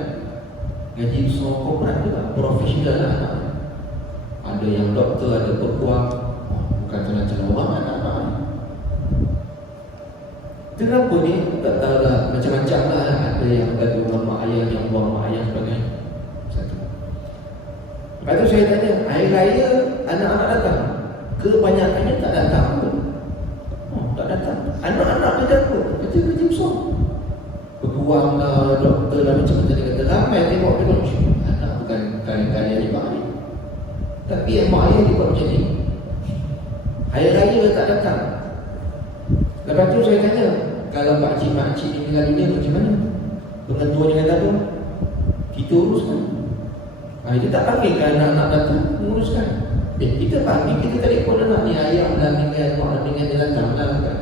gaji besar korporat tu lah, profesional lah anak. Ada yang doktor, ada pekuang. Bukan calon-calon orang anak-anak. Kenapa ni? Tak tahu lah, macam-macam lah. Ada yang kata buang mak ayah, yang buang mak ayah sebagainya. Satu. Lepas tu saya tanya, hari raya anak-anak datang? Kebanyakannya tak datang pun. Tak datang. Anak-anak dia datang, kerja-kerja besar. Pekuang lah, doktor lah, macam tadi kata, ramai tengok. Anak bukan kalian ni mak ni. Tapi mak ayah dia buat macam ni. Hari raya tak datang. Lepas tu saya tanya, kalau pakcik-makcik ni meninggal dunia macam mana? Pengetua ni kata apa? Kita uruskan. Dia tak panggil kan anak-anak datang, menguruskan. Kita panggil, kita tak ikut anak ni, ayah dah meninggal, mak dah meninggal, dia datang lah kan.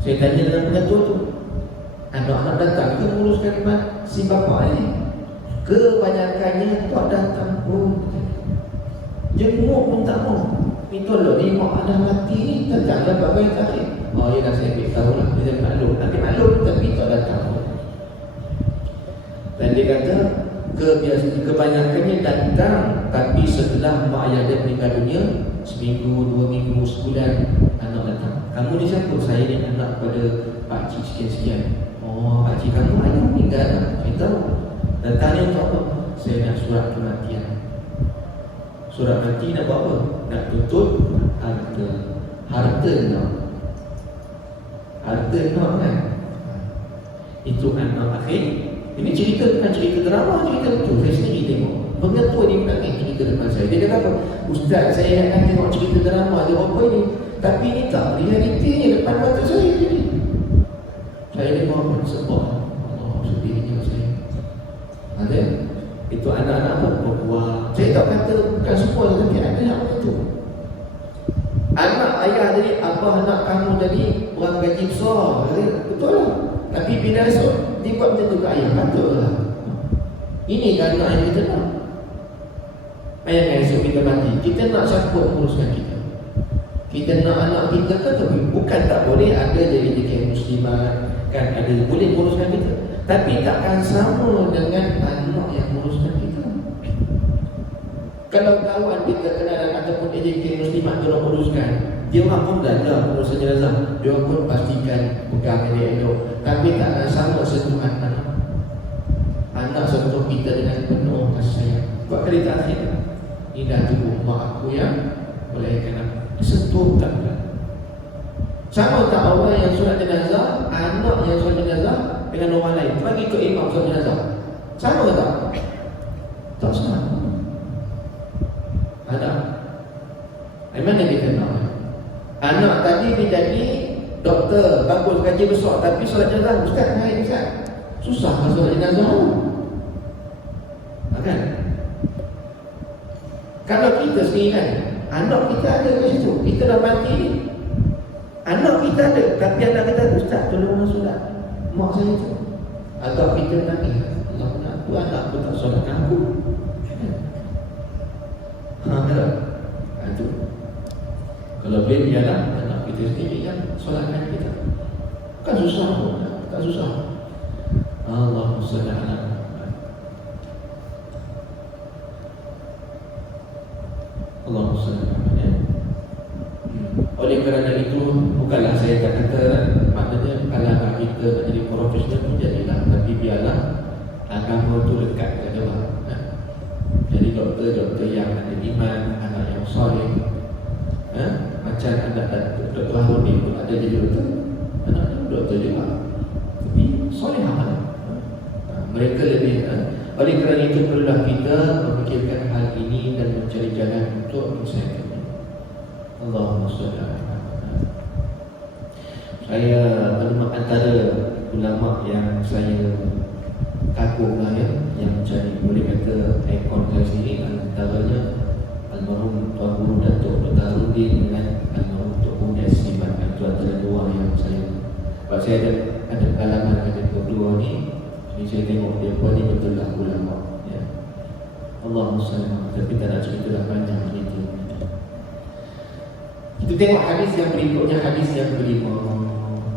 Saya tanya dengan pengetua tu, anak-anak datang, kita menguruskan si bapa ni. Kebanyakannya tak datang pun. Jenguk pun tak mau. Ni tolong ni mak dah mati ni, datanglah bapa yang tarik. Oh ya dah saya beritahu lah, dia maklum. Nanti maklum tapi tak datang. Dan dia kata kebanyakannya datang, tapi setelah mak ayah dia meninggal dunia, seminggu, 2 minggu, sebulan anak datang. Kamu ni siapa? Saya ni anak pada pakcik sekian-sekian. Oh pakcik kamu ayah meninggal lah. Saya tahu. Datangnya untuk apa? Saya nak surat kematian. Surat mati nak buat apa? Nak tuntut harta. Harta nak. Harta nak kan? Itu anak akhir. Ini cerita bukan cerita drama, cerita betul. Saya sendiri tengok. Pengetua ni menangis cerita depan saya. Dia kata apa? Ustaz, saya nak tengok cerita drama dia apa ini. Tapi ini tak realitinya depan mata saya jadi. Saya tengok apa? Sebab Allah sedihnya saya. Ada? Itu anak-anak apa? Berbuah. Saya tak kata bukan semua, tapi ada yang begitu. Anak ayah jadi, abah anak kamu jadi orang gaji besar. Betul lah. Tapi bila esok dia buat macam tu ke ayah, betul lah. Ini kan anak yang kita nak. Bayangkan esok kita mati, kita nak siapa menguruskan kita? Kita nak anak kita kan, tapi bukan tak boleh ada jadi DKM Muslimat, kan ada boleh menguruskan kita. Tapi takkan sama dengan anak yang menguruskan kita. Kalau kawan kita kenalan ataupun DKM Muslimat tu nak uruskan, dia orang pun belajar pengurusan jenazah. Dia orang pun pastikan pegang elok-elok. Tapi takkan sama sentuhan anak. Anak sentuh kita dengan penuh kasih sayang. Buat kali tak akhir, ini dah tubuh mak aku yang melahirkan aku. Sentuh tak pula. Sama tak orang yang solat jenazah, anak yang solat jenazah dengan orang lain bagi ke imam solat jenazah? Sama tak? Tak sama. Ada. Mana kita nak? Anak tadi dia jadi doktor, bagus gaji besar, tapi solat jenazah, ustaz, naik ustaz. Susah kan solat jenazah tu. Kan? Kalau kita sendiri kan, anak kita ada kat situ, kita dah mati. Anak kita ada, tapi anak kita ustaz, tolong orang solat. Mak saya tu. Atau kita nangis, Allah aku anak aku tak solat aku. Itu. Kalau boleh biarlah anak kita sendiri yang solatkan kita. Bukan susah pun, tak susah. Allahumma shalli ala Muhammad. Allahumma shalli ala Muhammad. Oleh kerana itu, bukanlah saya kata maknanya kalau kita nak jadi profesional pun jadilah, tapi biarlah agama itu dekat ke jawab. Jadi doktor-doktor yang ada iman, anak yang soleh. Macam anak Dr. Haruni pun ada jadi doktor. Anak doktor juga, tapi soleh amal. Mereka lebih. Oleh kerana itu perlulah kita memikirkan hal ini dan mencari jalan untuk menyelesaikannya. Allahumma shalli ala Muhammad. Saya antara ulama yang saya kagum lah ya, yang jadi boleh kata ikon saya sendiri, antaranya almarhum Tuan Guru Datuk Dr. Harudin dengan almarhum Tok Udes Sibat. Itu antara dua yang saya, sebab saya ada pengalaman dengan kedua ni, jadi saya tengok dia pun ni betul lah ulama ya. Allahumma salli, tapi tak nak cerita dah banyak cerita. Kita tengok hadis yang berikutnya, hadis yang kelima.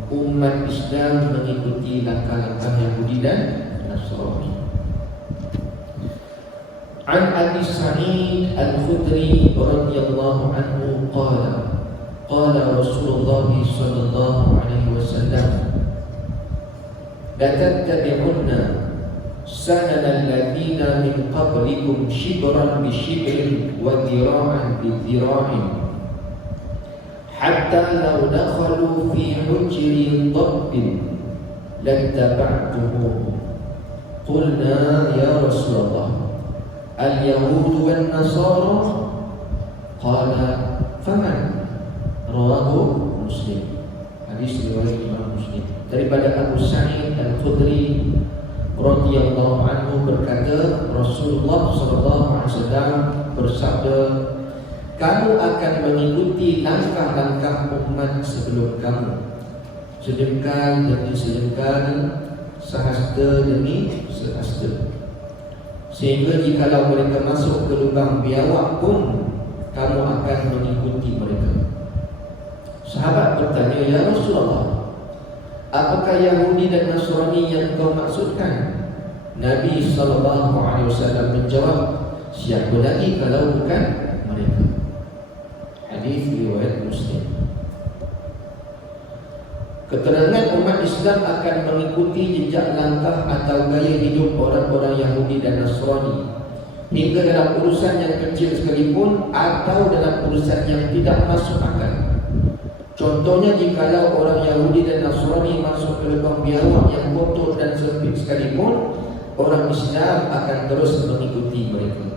Umat Islam mengikuti langkah-langkah Yahudi dan Nasrani. An Abi Sa'id Al-Khudri radhiyallahu anhu qala Rasulullah sallallahu alaihi wasallam la tattabi'unna sanana alladhina min qablikum shibran bi shibrin wa dhira'an bi dhira'in hatta law dakhalu fi hujri dhabbin lattaba'tumuhum. Qulna ya Rasulullah al-yahud wan nasara, qala faman? Rawahu Muslim. Hadis riwayat Imam Muslim. Daripada Abu Sa'id Al-Khudri radhiyallahu anhu berkata, Rasulullah sallallahu alaihi wasallam bersabda, kamu akan mengikuti langkah-langkah umat sebelum kamu, sedengkal demi sedengkal, sehasta demi sehasta, sehingga jikalau mereka masuk ke lubang biawak pun kamu akan mengikuti mereka. Sahabat bertanya, ya Rasulullah, apakah Yahudi dan Nasrani yang kau maksudkan? Nabi SAW menjawab, siapa lagi kalau bukan mereka. Hadis riwayat Muslim. Keterangan umat Islam akan mengikuti jejak langkah atau gaya hidup orang-orang Yahudi dan Nasrani, hingga dalam urusan yang kecil sekalipun atau dalam urusan yang tidak masuk akal. Contohnya, jikalau orang Yahudi dan Nasrani masuk ke lubang biawak yang kotor dan sempit sekalipun, orang Islam akan terus mengikuti mereka.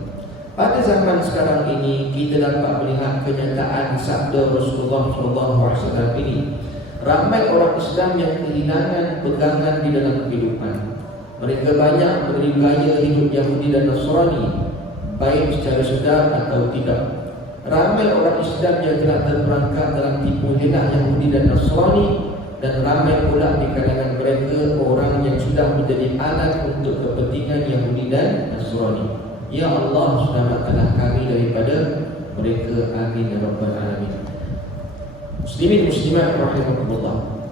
Pada zaman sekarang ini, kita dapat melihat kenyataan sabda Rasulullah SAW ini. Ramai orang Islam yang kehilangan pegangan di dalam kehidupan. Mereka banyak meniru gaya hidup Yahudi dan Nasrani, baik secara sedar atau tidak. Ramai orang Islam yang telah terperangkap dalam tipu daya Yahudi dan Nasrani, dan ramai pula di kalangan mereka orang yang sudah menjadi alat untuk kepentingan Yahudi dan Nasrani. Ya Allah, selamatkanlah kami daripada mereka. Amin ya rabbal alamin. Muslimin muslimat rahimakumullah.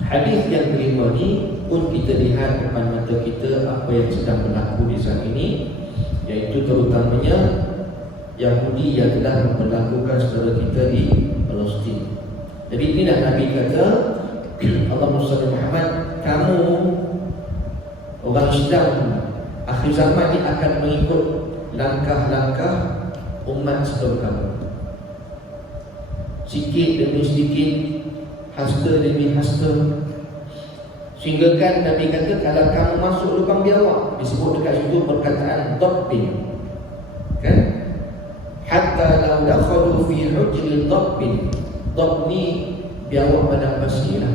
Hadis yang kelima ni pun kita lihat depan mata kita apa yang sedang berlaku di saat ini, iaitu terutamanya Yahudi yang telah melakukan saudara kita di Palestin. Jadi inilah Nabi kata, Allahumma salli Muhammad, kamu orang Islam akhir zaman ini akan mengikut langkah-langkah umat sebelum kamu. Sikit demi sedikit, hasta demi hasta, sehingga kan Nabi kata, kalau kamu masuk lubang biawak, disebut dekat situ perkataan dhabbin, kan? Hatta law dakhalu fi hujri dhabbin. Dhabb ni biawak padang pasir lah.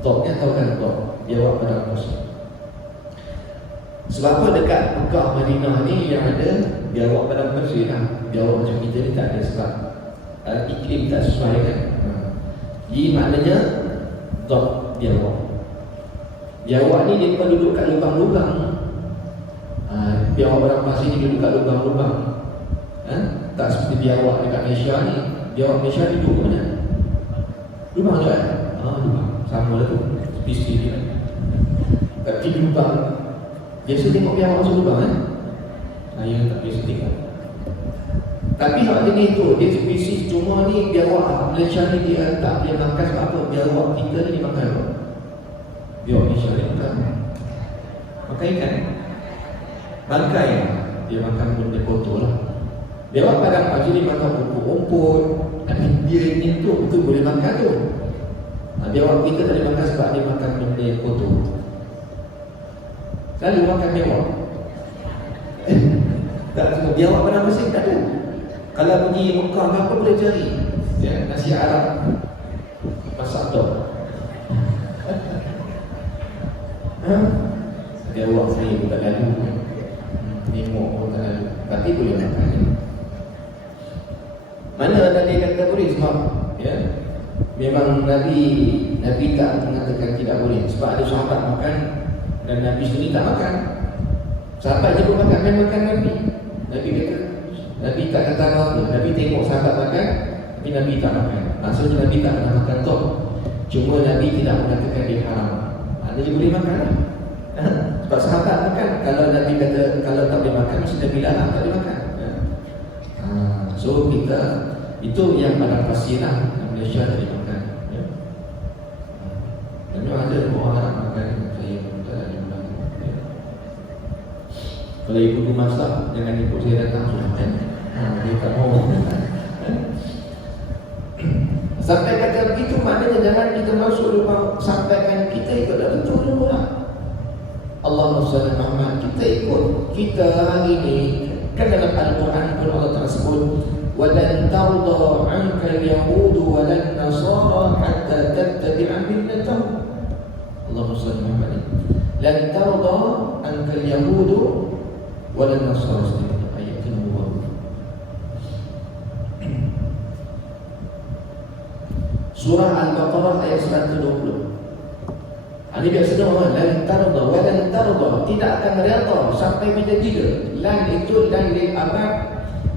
Dhabbnya tahu kan dhabb, biawak padang pasir. Sebab apa dekat Mekah Madinah ni yang ada biawak padang pasir lah. Biawak macam kita ni tak ada sebab iklim tak sesuai kan. Jadi maknanya dhabb biawak. Biawak ni dia duduk kat lubang-lubang. Biawak padang pasir ni duduk kat lubang-lubang. Tak seperti biawak dekat Malaysia ni. Biawak Malaysia ni duduk mana? Lubang je kan? Lubang. Sama lah tu. Spesies dia. Tapi lubang. Biasa tengok biawak masuk lubang kan? Saya tak biasa tengok. Tapi hak jenis tu, dia spesies, cuma ni biawak Malaysia ni dia tak dia makan sebab apa? Biawak kita ni dia makan apa? Biawak Malaysia dia makan ikan. Bangkai dia makan benda kotor lah. Biawak padang pasir ni makan rumput-rumput. Tapi dia ni tu betul boleh makan tu. Biawak kita tak boleh makan sebab dia makan benda yang kotor. Selalu makan biawak. Tak semua biawak padang pasir tak ada. Kalau pergi Mekah apa boleh cari ya, nasi Arab masak tu. Ada awak saya pun tak lalu, tengok pun tak lalu, tapi boleh makan. Mana tadi kata boleh sebab ya, memang Nabi tak mengatakan tidak boleh. Sebab ada sahabat makan dan Nabi sendiri tak makan. Sahabat je pun makan Nabi. Nabi kata, Nabi tak kata apa-apa. Nabi tengok sahabat makan, tapi Nabi tak makan. Maksudnya Nabi tak pernah makan tok. Cuma Nabi tidak mengatakan dia haram. Dia boleh makan lah. Sebab sahabat makan. Kalau Nabi kata kalau tak boleh makan, mesti Nabi larang tak boleh makan. So kita itu yang pada pasti lah Malaysia tak boleh makan. Dan memang ada orang makan saya tak ada makan. Kalau ibu tu masak, jangan ikut saya datang kan. Dia tak mau. Sampai kata begitu maknanya jangan kita masuk lupa sampaikan kita ikut dah betul juga. Allahumma salli Muhammad, kita ikut. Kita hari ini kan dalam Al-Quran pun Allah Ta'ala sebut walan tarda 'anka al-yahud walan nasara hatta tattabi'a millatahum. Allahumma salli Muhammad. Lan tarda 'anka al-yahud walan nasara. Ayat ini Surah Al-Baqarah ayat 120. Ini biasa doa, lan tarda wa lan tarda, tidak akan redha sampai bila-bila. Lan itu lan lil abad.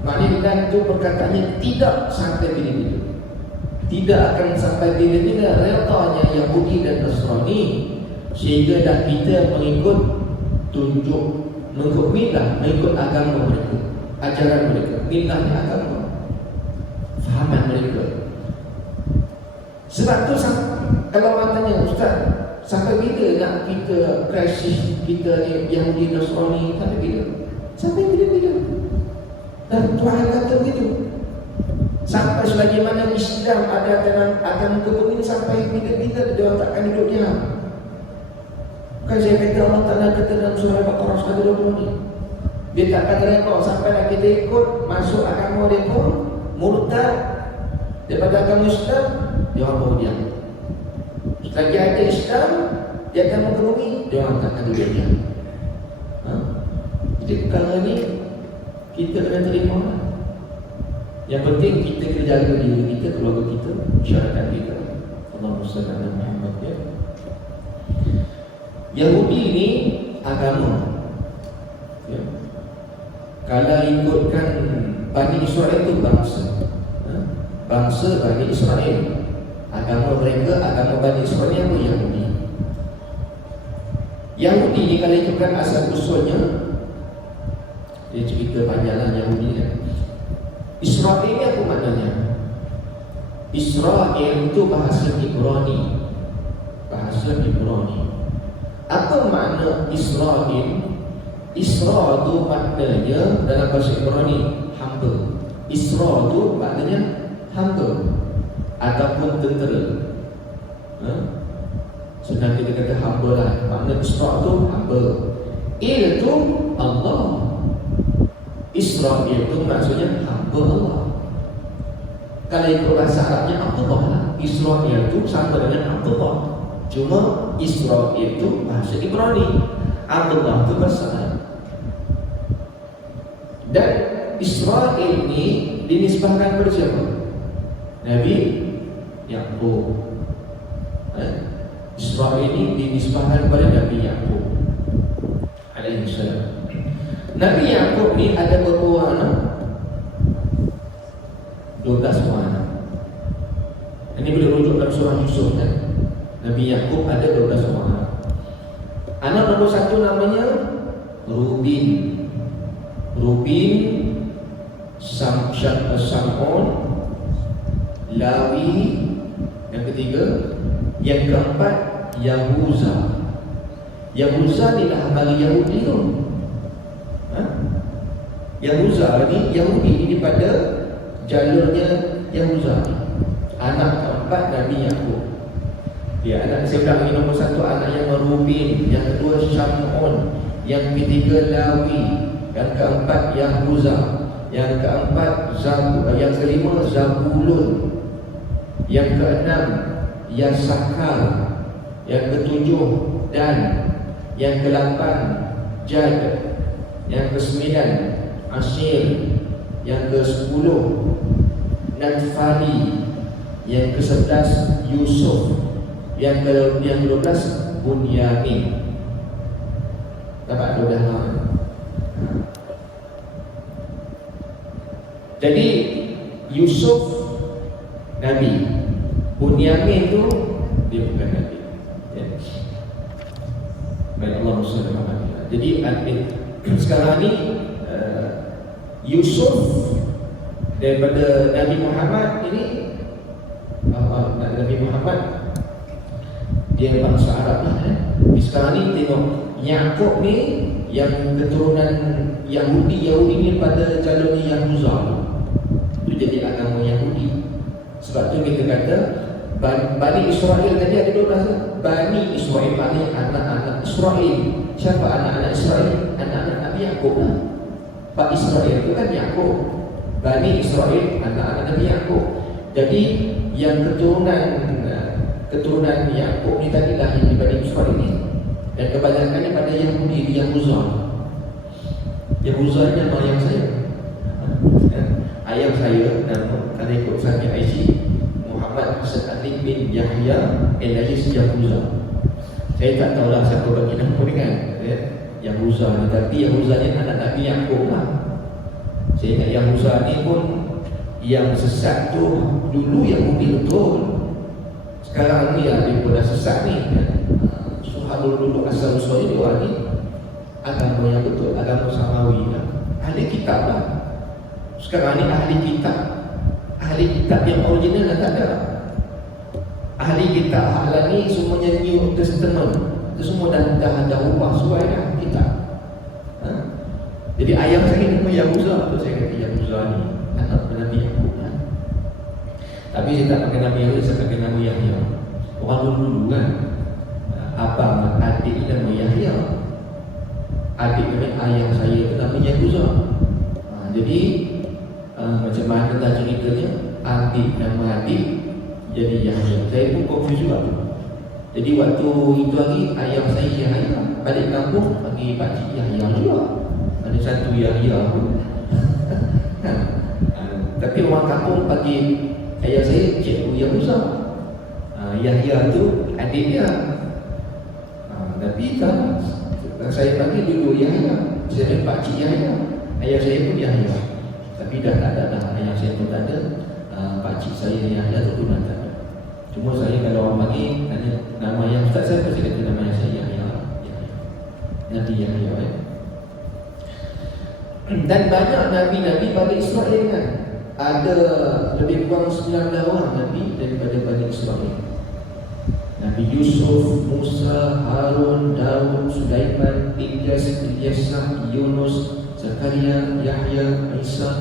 Maknanya lan itu perkataannya tidak sampai bila-bila. Tidak akan sampai bila-bila redanya Yahudi dan Nasrani sehingga dah kita mengikut tunjuk, mengikut milah, mengikut agama mereka, ajaran mereka, milahnya agama, fahaman mereka. Sebab tu kalau orang tanya, Ustaz, sampai bila nak kita krisis kita ni Yahudi Nasrani? Sampai bila? Sampai bila-bila? Dan Tuhan kata begitu. Sampai selagi mana Islam ada dalam agama bumi, sampai bila-bila dia orang takkan hidup diam. Bukan saya kata Allah Ta'ala kata dalam surah Al-Baqarah 120 ni, dia takkan reda sampai kita ikut masuk agama dia pun murtad daripada agama Islam, dia orang baru diam. Selagi ada Islam, dia akan mengerungi, dia orang takkan duduk diam. Jadi perkara ni kita kena terima lah. Yang penting kita kena jaga diri kita, keluarga kita, masyarakat kita. Allahumma salli ala Muhammad ya. Yahudi ni agama ya. Kalau ikutkan Bani Israel itu bangsa, bangsa Bani Israel. Agama mereka, agama Bani Israel yang Yahudi. Yahudi ni kalau ikutkan asal usulnya, dia cerita panjanglah Yahudi kan. Israel ni apa maknanya? Israel itu bahasa Ibrani. Bahasa Ibrani. Apa makna Israel? Israel itu maknanya dalam bahasa Ibrani hamba. Israel itu maknanya hamba ataupun tentera. Senang kita kata hamba lah. Makna Israel itu hamba. Itu Allah. Israel itu maksudnya hamba Allah. Kalau ikut bahasa Arabnya Allah lah. Israel itu sama dengan Allah. Cuma Israel itu bahasa Ibrani, Allah itu bahasa Arab. Dan Israel ini dinisbahkan kepada siapa? Nabi Yaqub. Israel ini dinisbahkan kepada Nabi Yaqub alaihi salam. Nabi Yaqub ni ada berapa anak? 12 anak. Ini boleh rujuk dalam surah Yusuf kan? Nabi Yaqub ada 12 anak. Anak nombor 1 namanya Rubin. Rubin, Sam'un, Lawi, yang ketiga. Yang keempat Yahuza. Yahuza ni lah bagi Yahudi tu. Yahuza ni Yahudi ini pada jalurnya Yahuza. Anak keempat Nabi Yaqub. Dia anak, saya bilang lagi nombor 1 anak yang Rubin, yang kedua Sam'un, yang ketiga Lawi, yang keempat Yahuza, yang keempat yang kelima Zabulun, yang keenam Yasakar, yang ketujuh Dan, yang ke-8 Jad, yang ke-9 Ashir, yang ke-10 Nadfali, yang ke-11 Yusuf, yang ke-12 Bunyamin. Dapat 12 nama. Jadi Yusuf Nabi, Bunyamin itu dia bukan Nabi, ya. Baik, Allah SWT. Jadi sekarang ni Yusuf daripada Nabi Muhammad ini, Nabi Muhammad dia bangsa Arab lah, Sekarang ni tengok Yaqub ni yang keturunan Yahudi ni pada jalur Yahuza, itu jadi agama Yahudi. Sebab tu kita kata Bani Israel tadi ada 12. Bani Israel maknanya anak-anak Israel. Siapa anak-anak Israel? Anak-anak Nabi Yaqub lah. Pak Israel itu kan Yaqub. Bani Israel anak-anak Nabi Yaqub. Jadi yang keturunan Yaqub ni tadi lahir di Bani Israel ni, dan kebanyakannya pada Yahudi di Yahuza. Yahuza ni nama ayah saya. Ayah saya nama, kalau ikut Sahih Aisyah, Muhammad Hasan Ali bin Yahya Elias Yahuza. Saya tak tahulah siapa bagi nama ni kan, Yahuza ni, tapi Yahuza ni anak Nabi Yaqub lah. Saya ingat Yahuza ni pun yang sesat tu dulu Yahudi betul. Sekarang ni dia pun dah sesat ni. Suhail dulu asal usul dia ni agama yang betul, agama Samawi lah. Ahli kitab lah. Sekarang ni ahli kitab yang original dah tak ada. Ahli kitab hal ni semuanya New Testament. Itu semua dah ubah suai dah kitab. Jadi ayam saya nama Yahuza, tu saya kata Yahuza ni anak Nabi Yaqub kan. Tapi saya tak pakai nama Yahuza, saya pakai nama Yahya. Orang dulu kan, abang adik nama Yahya, adik dengan ayah saya itu nama Yahuza. Jadi macam mana tak ceritanya, adik nama adik jadi Yahya. Saya pun confuse juga. Jadi waktu itu lagi ayah saya Yahya, balik kampung bagi pakcik Yahya juga. Ada satu Yahya pun. Tapi orang kampung bagi ayah saya Cikgu Yahuza. Yahya tu adik dia. Tapi kan saya panggil dulu Yahya. Saya ada pakcik Yahya. Ayah saya pun Yahya. Tapi dah tak ada dah. Ayah saya pun tak ada. Pakcik saya Yahya tu pun tak ada. Cuma saya kalau orang panggil nama yang ustaz saya pasti kata nama saya Yahya. Nabi Yahya. Dan banyak Nabi-Nabi Bani Israel kan. Ada lebih kurang 9 orang Nabi daripada Bani Israel. Nabi Yusuf, Musa, Harun, Daud, Sulaiman, Ilyas, Ilyasah, Yunus, Zakaria, Yahya, Isa,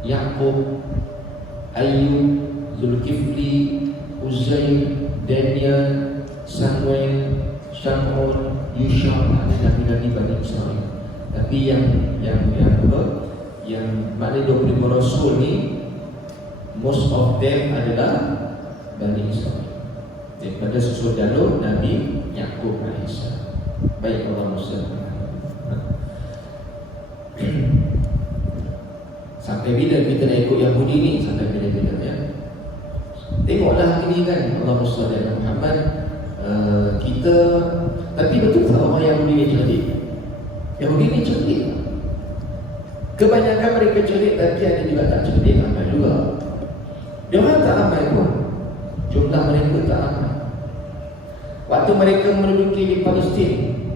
Yaqub, Ayub, Zulkifli, Uzair, Daniel, Samuel, Shamun, Yusha. Ada Nabi-Nabi Bani Israel. Tapi yang maknanya 25 Rasul ni, most of them adalah Bani Israel, daripada susul jalur Nabi Yaqub AS. Baik, Allah SWT. Sampai bila kita nak ikut Yahudi ni? Sampai bila ya? Tengoklah ini kan, Allah SWT Muhammad. Kita, tapi betul tak orang Yahudi ni cerdik? Yahudi ni cerdik. Kebanyakan mereka cerdik, tapi ada juga tak cerdik, ramai juga. Dia orang tak ramai pun, jumlah mereka tak ramai. Waktu mereka menduduki di Palestin,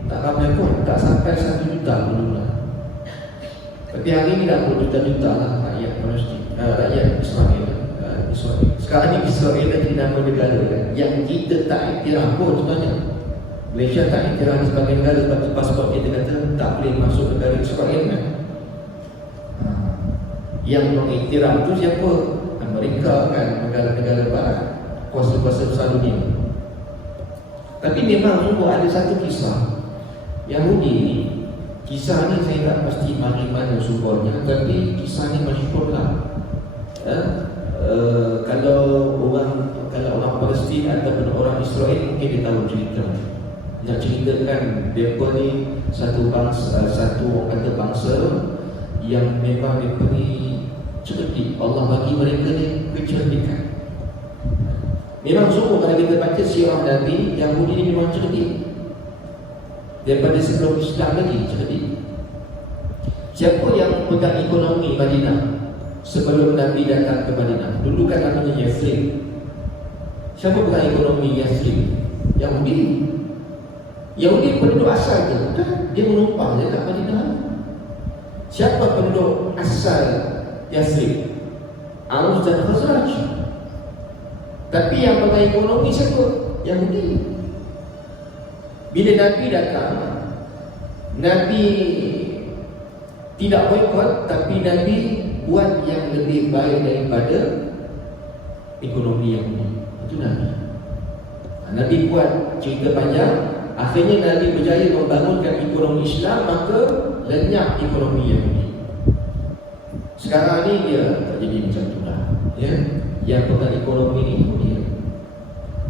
tak ramai pun, tak sampai 1 juta dulu lah. Tapi hari ini dah berjuta-juta lah rakyat Palestin, rakyat Israel. Sekarang ni Israel dah jadi nama negara kan, yang kita tak iktiraf pun sebenarnya. Malaysia tak iktiraf sebagai negara, sebab tu pasport kita kata tak boleh masuk negara Israel kan. Yang mengiktiraf tu siapa? Amerika kan, negara-negara barat, kuasa-kuasa besar dunia. Tapi memang sungguh ada satu kisah Yahudi ni. Kisah ni saya tak pasti mana sumbernya, tapi kisah ni masyhur lah. Kalau orang Palestin ataupun orang Israel mungkin dia tahu cerita. nak ceritakan mereka ni satu bangsa, satu orang kata bangsa yang memang mereka ni cerdik. Allah bagi mereka ni kecerdikan. Memang semua kalau kita baca sirah Nabi, Yahudi ni memang cerdik. Daripada sebelum Islam lagi cerdik. Siapa yang pegang ekonomi Madinah sebelum Nabi datang ke Madinah? Dulu kan namanya Yathrib. Siapa pegang ekonomi Yathrib? Yahudi. Yahudi penduduk asal ke? Bukan. Dia menumpang je kat Madinah. Siapa penduduk asal Yathrib? Aus dan Khazraj. Tapi yang pegang ekonomi siapa? Yahudi. Bila Nabi datang, Nabi tidak boikot, tapi Nabi buat yang lebih baik daripada ekonomi Yahudi. Itu Nabi. Nabi buat cerita panjang. Akhirnya Nabi berjaya membangunkan ekonomi Islam, maka lenyap ekonomi Yahudi. Sekarang ni dia tak jadi macam tu lah, ya? Yang pegang ekonomi ni dia.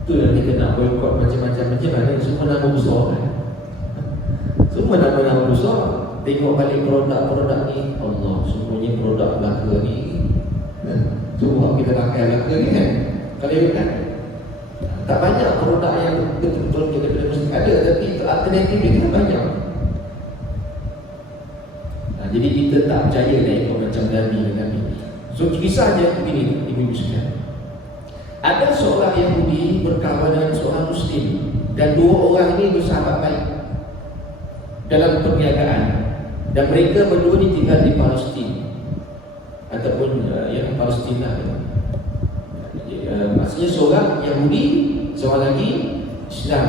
Itu yang kita nak boikot macam-macam. Macam mana? Semua nama besar kan? Semua nama-nama besar. Tengok balik produk-produk ni, Allah, semuanya produk Melaka ni. Semua kita pakai Melaka ni kan? Kalau you kan? Tak banyak produk yang betul-betul kita mesti ada, tapi alternatif dia tak banyak. Jadi kita tak percaya nak ikut macam Nabi. So kisahnya begini, ibu-ibu sekalian. Ada seorang Yahudi berkawan dengan seorang Muslim, dan dua orang ini bersahabat baik dalam perniagaan, dan mereka berdua ni tinggal di Palestin ataupun yang Palestina. Maksudnya seorang Yahudi, seorang lagi Islam,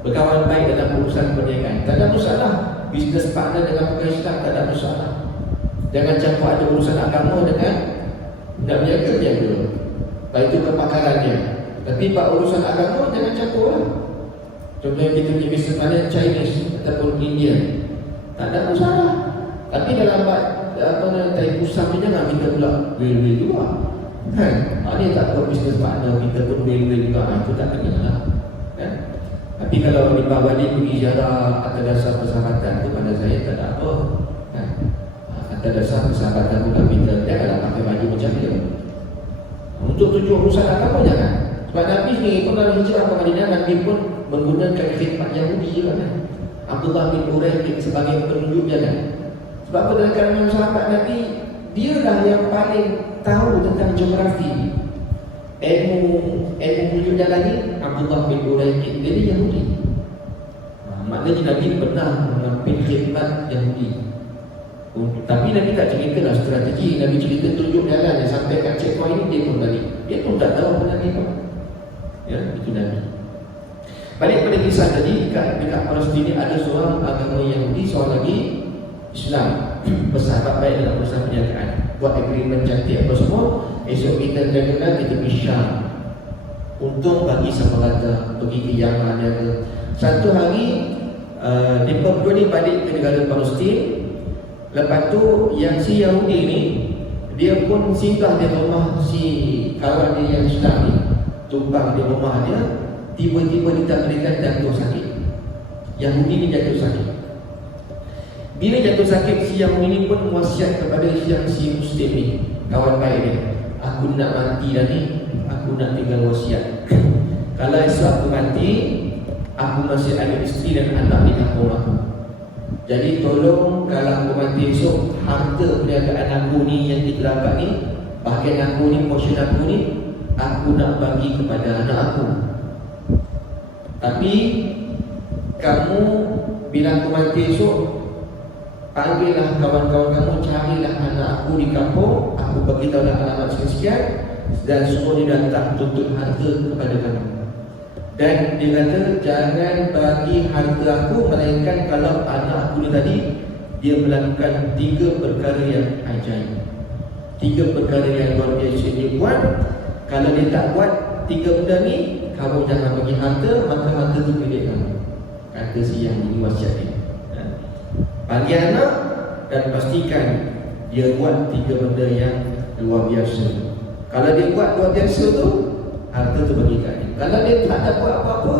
berkawan baik dalam urusan perniagaan. Tak ada masalah. Bisnes partner dengan orang Islam tak ada masalah. Jangan campur ada urusan agama dengan nak berniaga. Baik itu kepakarannya. Tapi pak urusan agama jangan campur lah. Contohnya kita punya bisnes partner Chinese ataupun Indian, tak ada masalah. Tapi dalam tai pusat ni jangan kita pula beli juga. Kan? Ini tak buat bisnes partner, kita pun beli juga. Itu tak kena lah. Kan? Tapi kalau di bawah ni pergi ziarah atas dasar persahabatan, kepada saya tak ada apa. Kan? Atas dasar persahabatan bukan kita, janganlah pakai baju macam dia. Untuk tujuan urusan agama jangan. Sebab Nabi ni pun kalau hijrah ke Madinah, Nabi pun menggunakan khidmat Yahudi juga kan. Abdullah bin Urayqit sebagai penunjuk jalan. Sebab apa dalam kalangan sahabat Nabi, dialah yang paling tahu tentang geografi. Ilmu tunjuk jalan ni Abdullah bin Urayqit, dia ni Yahudi. Maknanya Nabi pernah mengambil khidmat Yahudi. Tapi Nabi tak ceritalah strategi. Nabi cerita tunjuk jalan dia sampai kat checkpoint ni, dia pun balik. Dia pun tak tahu apa Nabi apa. Ya, itu Nabi. Balik pada kisah tadi, dekat Palestin ni ada seorang agama Yahudi, seorang lagi Islam. Bersahabat baik dalam urusan perniagaan, buat agreement cantik apa semua. Esok kita kenal, kita pergi Syam. Untung bagi sama rata, pergi ke Yaman ada. Satu hari mereka berdua ni balik ke negara Palestin. Lepas tu yang si Yahudi ni, dia pun singgah di rumah si kawan dia yang Islam ni, tumpang di rumah dia. Tiba-tiba ditakdirkan jatuh sakit. Yahudi ni jatuh sakit. Bila jatuh sakit, si Yahudi ni pun wasiat kepada si Muslim ni, kawan baik dia, aku nak mati dah ni, aku nak tinggal wasiat. Kalau esok aku mati, aku masih ada isteri dan anak di kampung aku. Jadi tolong kalau aku mati esok, harta perniagaan aku ni yang kita dapat ni, bahagian aku ni, portion aku ni, aku nak bagi kepada anak aku. Tapi kamu bila aku mati esok, panggillah kawan-kawan kamu, carilah anak aku di kampung, aku beritahulah alamat sekian-sekian, dan semua dia datang tuntut harta kepada kamu. Dan dia kata jangan bagi harta aku, melainkan kalau anak aku ni tadi dia melakukan 3 perkara yang ajaib, 3 perkara yang luar biasa dia buat. Kalau dia tak buat 3 benda ni, kamu jangan bagi harta, maka harta tu milik kamu. Kata si yang ini wasiat dia. Panggil anak dan pastikan dia buat 3 benda yang luar biasa. Kalau dia buat luar biasa tu, harta tu bagi kat dia. Kalau dia tak ada buat apa-apa,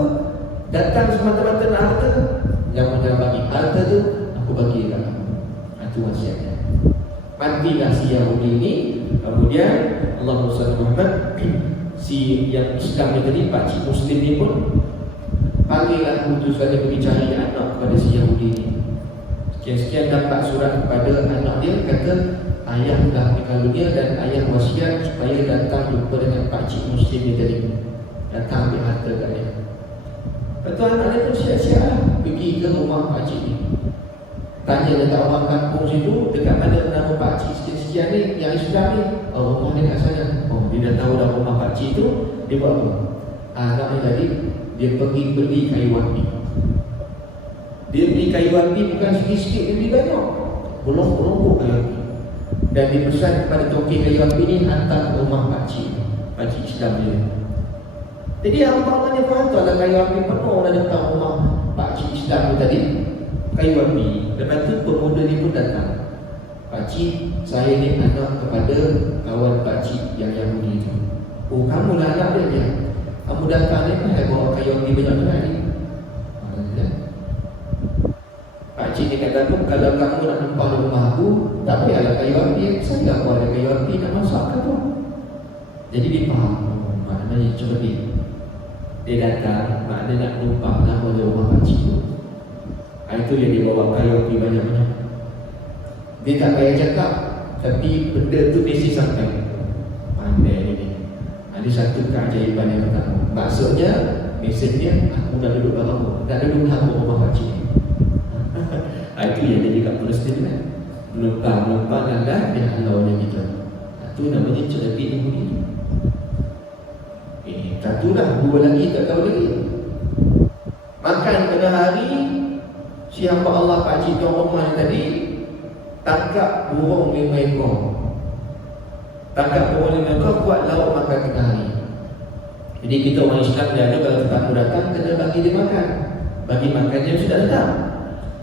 Datang semata-mata nak harta, jangan bagi harta tu, aku bagi kat kamu. Itu wasiatnya. Matilah si Yahudi ini, kemudian Allah Muhammad si yang Islam ni tadi, pakcik Muslim ni pun panggillah utusan dia pergi cari anak kepada si Yahudi ni. Sekian-sekian dapat surat kepada anak dia, kata ayah dah meninggal dunia dan ayah wasiat supaya datang jumpa dengan pakcik Muslim ni tadi, datang ambil harta kat dia. Lepas tu anak dia pun siap-siap lah pergi ke rumah pakcik ni. Tanya dekat orang kampung situ, dekat mana nama pakcik sekian-sekian ni yang Islam ni. Oh, rumah dia kat sana. Oh, dia dah tahu dah rumah pakcik tu. Dia buat apa? Anak ni tadi dia pergi beli kayu api. Dia beli kayu api bukan sikit-sikit, dia beli banyak, berlombok-lombok kayu api. Dan dipesan kepada toki kayu api ni hantar ke rumah pakcik Islam dia. Jadi abang ni faham tu ada kayu api penuh dah datang rumah pakcik Islam tu tadi, kayu api. Lepas tu pemuda ni pun datang. Pakcik, saya ni anak kepada kawan pakcik yang Yahudi tu. Oh, kamu lah anak dia. Kamu datang ni kan bawa kayu api banyak-banyak ni. Pakcik ni kata aku, kalau kamu nak numpang di rumah aku, tak payahlah kayu api. Saya tak ada kayu api nak masak ke tu. Jadi dia faham. Maknanya cerdik. Dia datang, maknanya nak numpang lah pada rumah pakcik tu. Itu yang dia bawa kayu api banyak-banyak. Dia tak payah cakap, tapi benda tu mesti sampai. Pandai ni. Ada satu keajaiban yang pertama. Maksudnya, mesejnya aku dah duduk barang, dah duduk dalam rumah pakcik ni. Itu yang jadi kat Palestin kan. Melumpang adalah dia halaunya kita. Itu namanya cerdik Yahudi. Satu dah, dua lagi tak tahu lagi. Makan pada hari siapa Allah pakcik tuan rumah tadi tangkap burung 5 ekor. Tangkap burung 5 ekor, buat lauk makan tengah hari. Jadi kita orang Islam dia ada, kalau tetamu datang kena bagi dia makan. Bagi makan dia sudah datang.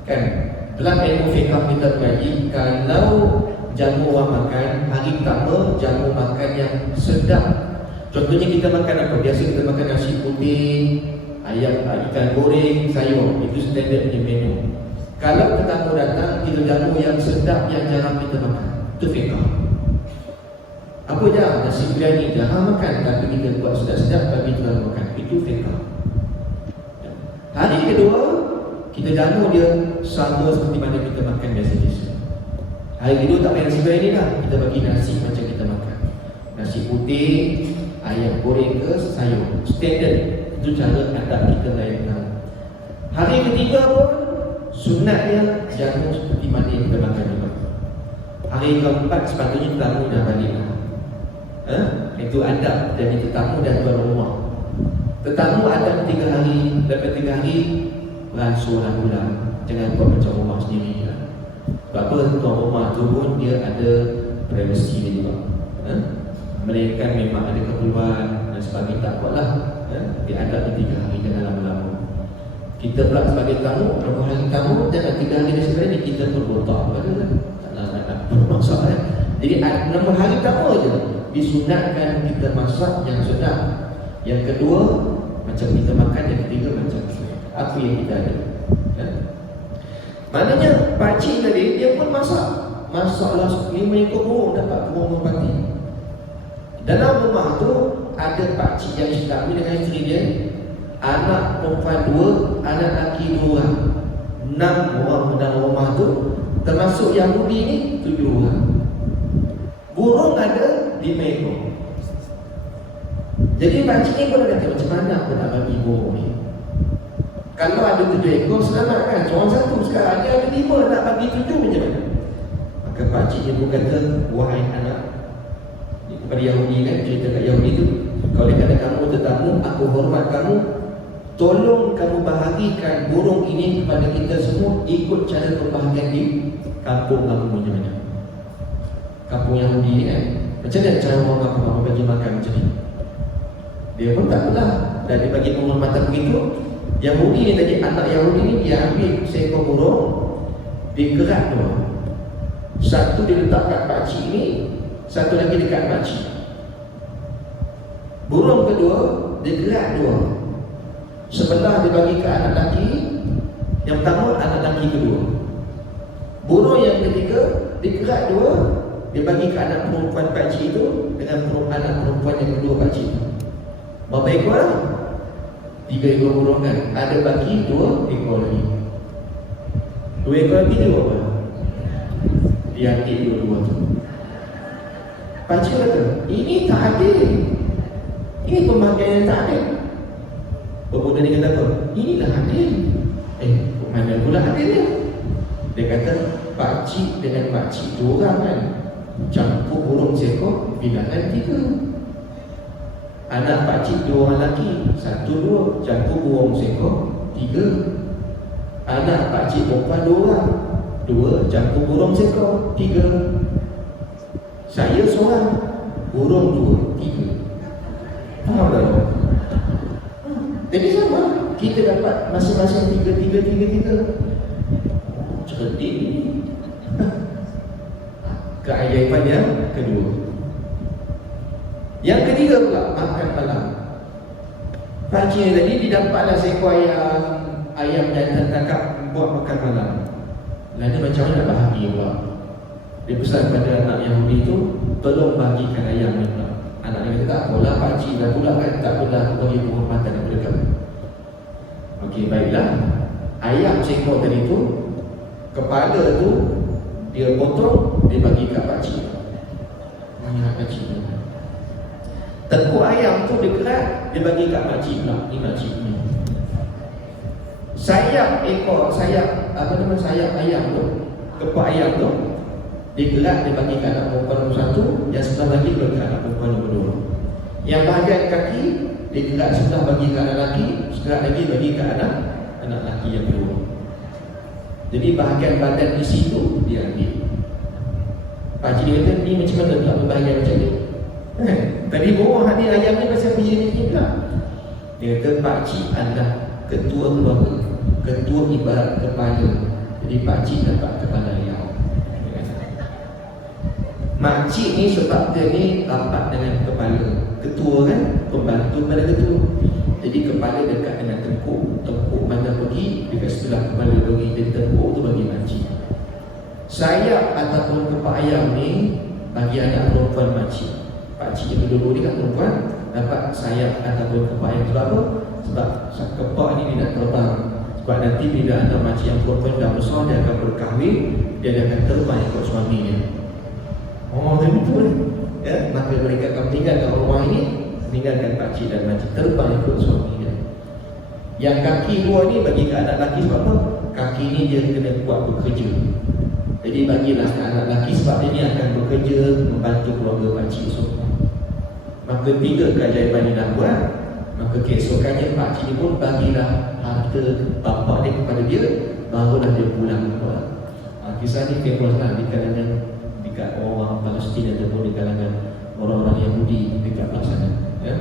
Kan? Dalam ilmu fiqh kita mengaji, kalau jamu orang makan, hari pertama jamu makan yang sedap. Contohnya kita makan apa? Biasa kita makan nasi putih, ayam, ikan goreng, sayur. Itu standard punya menu. Kalau tetamu datang, kita jamu yang sedap yang jarang kita makan. Itu fiqh. Apa je? Nasi biryani jarang makan, tapi kita buat sedap-sedap bagi kita makan. Itu fiqh. Hari kedua, kita jamu dia sama seperti mana kita makan biasa-biasa. Hari kedua tak payah nasi biryani lah, kita bagi nasi macam kita makan. Nasi putih, ayam goreng ke sayur. Standard. Itu cara adab kita lain. Hari ketiga pun sunatnya jamu seperti mana yang kita makan juga. Hari keempat sepatutnya tetamu dah balik. Itu adab dari tetamu dan tuan rumah. Tetamu ada 3 hari. Lepas 3 hari beransurlah pulang. Jangan buat macam rumah sendiri lah. Sebab apa, tuan rumah tu pun dia ada privacy dia juga. Melainkan memang ada keperluan dan sebagainya, tak buatlah. Dia ada 3 hari, jangan lama-lama. Kita pula sebagai tamu, berapa hari tamu, jangan 3 hari dan sebagainya kita berbotak. Tak masalah. Jadi 6 hari tamu je disunatkan kita masak yang sedap. Yang kedua macam kita makan, yang ketiga macam apa yang kita ada. Maknanya pakcik tadi dia pun masaklah 5 ekor burung, dapat burung merpati. Dalam rumah tu ada pakcik yang Islam ni dengan isteri dia, anak perempuan 2, anak lelaki 2. 6 orang dalam rumah tu, termasuk Yahudi ni 7 orang. Burung ada 5 ekor. Jadi pakcik ni pun kata, macam mana aku nak bagi burung ni? Kalau ada 7 ekor selamatkan, seorang satu. Sekarang dia ada 5, nak bagi 7 macam mana? Maka pakcik dia pun kata, wahai anak, kepada Yahudi kan, cerita kat Yahudi tu, kalau kata kamu tetamu, aku hormat kamu, tolong kamu bahagikan burung ini kepada kita semua ikut cara pembahagian di kampung kamu macam mana. Kampung Yahudi ni kan, macam mana cara orang kamu bagi makan macam ni? Dia pun tak pernah. Dan dia bagi penghormatan begitu. Yahudi ni tadi, anak Yahudi ni, dia ambil seekor burung, dia gerak 2. Satu dia letak kat pakcik ni, satu lagi dekat makcik. Burung kedua dia gerak 2. Sebelah dia bagi ke anak lelaki yang pertama, anak lelaki kedua. Burung yang ketiga dikerat dua, dia bagi ke anak perempuan pakcik itu dengan anak perempuan yang kedua pakcik itu. Berapa ekor lah? 3 ekor burung kan? Ada bagi 2 ekor lagi. 2 ekor lagi dia buat apa? Dia ambil dua-dua tu. Pakcik kata, ini tak adil. Ini pembagian yang tak adil. Pemuda ni kata apa? Inilah adil. Mana pula adilnya? Dia kata, pakcik dengan makcik 2 orang kan, campur burung seekor, bilangan 3. Anak pakcik 2 orang lelaki, 1, 2, campur burung seekor, 3. Anak pakcik perempuan 2 orang, 2 campur burung seekor, 3. Saya seorang, burung 2, 3. Faham tak? Jadi sama, kita dapat masing-masing 3. Cerdik ini. Keajaiban yang kedua. Yang ketiga pula, makan malam. Pakcik tadi didapatlah seekor ayam jantan tangkap buat makan malam. Lalu macam mana nak bahagi pula? Dia pesan pada anak Yahudi itu, tolong bagikan ayam ni pula. Anak dia kata, tak apalah pakcik dah pula kan, tak apalah bagi penghormatan kepada kami. Okey, baiklah. Ayam seekor tadi tu, kepala tu dia potong, dia bagi kat pakcik. Mana pakcik tu? Tengkuk ayam tu dia kerat, dia bagi kat pakcik pula. Ni pakcik ni. Sayap sayap ayam tu, kepala ayam tu dia kerat, dia bagi kat anak perempuan nombor 1, yang sebelah lagi dia kat anak perempuan nombor 2. Yang bahagian kaki dia kerat sebelah bagi kat anak lelaki, sekerat lagi bagi kat anak lelaki yang kedua. Jadi bahagian badan di situ dia ambil. Pakcik dia kata, ni macam mana pula berbahagian macam ni? Tadi bawah ni ayam ni pasal begini ni pula. Dia kata, pakcik adalah ketua keluarga, ketua ibarat kepala. Jadi pakcik dapat kepala ayam. Makcik ni sebab dia ni rapat dengan kepala. Ketua kan, pembantu pada ketua. Jadi kepala dekat dengan tengkuk. Tengkuk mana pergi, dekat sebelah kepala pergi. Dan tengkuk tu bagi makcik. Sayap ataupun kepala ayam ni bagi anak perempuan makcik. Pakcik yang kedua ni kan perempuan, dapat sayap ataupun kepala ayam. Sebab apa? Sebab kepala ni dia nak terbang. Sebab nanti bila anak makcik yang perempuan dah besar, dia akan berkahwin, dia akan terbang ikut suaminya. Orang tu betul ya, maka mereka akan meninggalkan rumah ini, meninggalkan pakcik dan makcik, terbang ikut suaminya. Yang kaki 2 ni bagi ke anak lelaki sebab apa? Kaki ni dia kena kuat bekerja. Jadi bagilah ke anak lelaki sebab dia ni akan bekerja membantu keluarga pakcik semua. Maka 3 keajaiban ni dah buat. Maka keesokannya pakcik ni pun bagilah harta bapa dia kepada dia, barulah dia pulang keluar. Kisah ni famous lah di kalangan orang Palestin ataupun di kalangan orang-orang Yahudi dekat belah sana ya.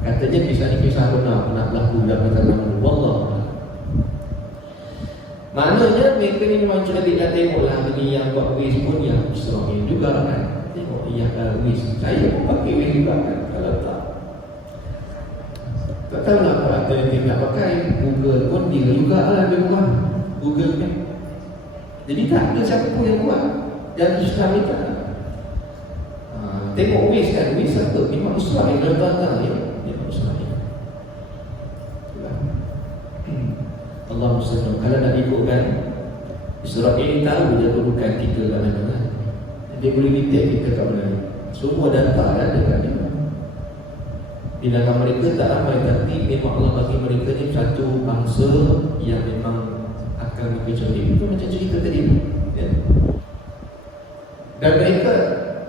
Katanya kisah ni kisah benar, pernah berlaku dalam zaman Wallah. Maknanya mereka ni memang cerdik dah tengok lah ni yang buat wiz pun yang Israel juga kan. Tengok yang wiz, saya pun pakai wiz juga kan. Kalau tak tahu lah kalau ada yang nak pakai Google pun dia juga lah lebih kurang Google kan. Jadi tak ada siapa pun yang buat dan Islam itu tengok Wiz kan, Wiz apa? Memang Islam yang datang ya. Memang Islam Allah Muslim. Kalau nak ikutkan Israel ini tahu dia bukan kita kat mana. Dia boleh detect kita kat mana. Semua data ada dekat dia. Di dalam mereka tak ramai, tapi memang Allah bagi mereka ni satu bangsa yang memang akan berkecuali. Itu macam cerita tadi ya. Dan mereka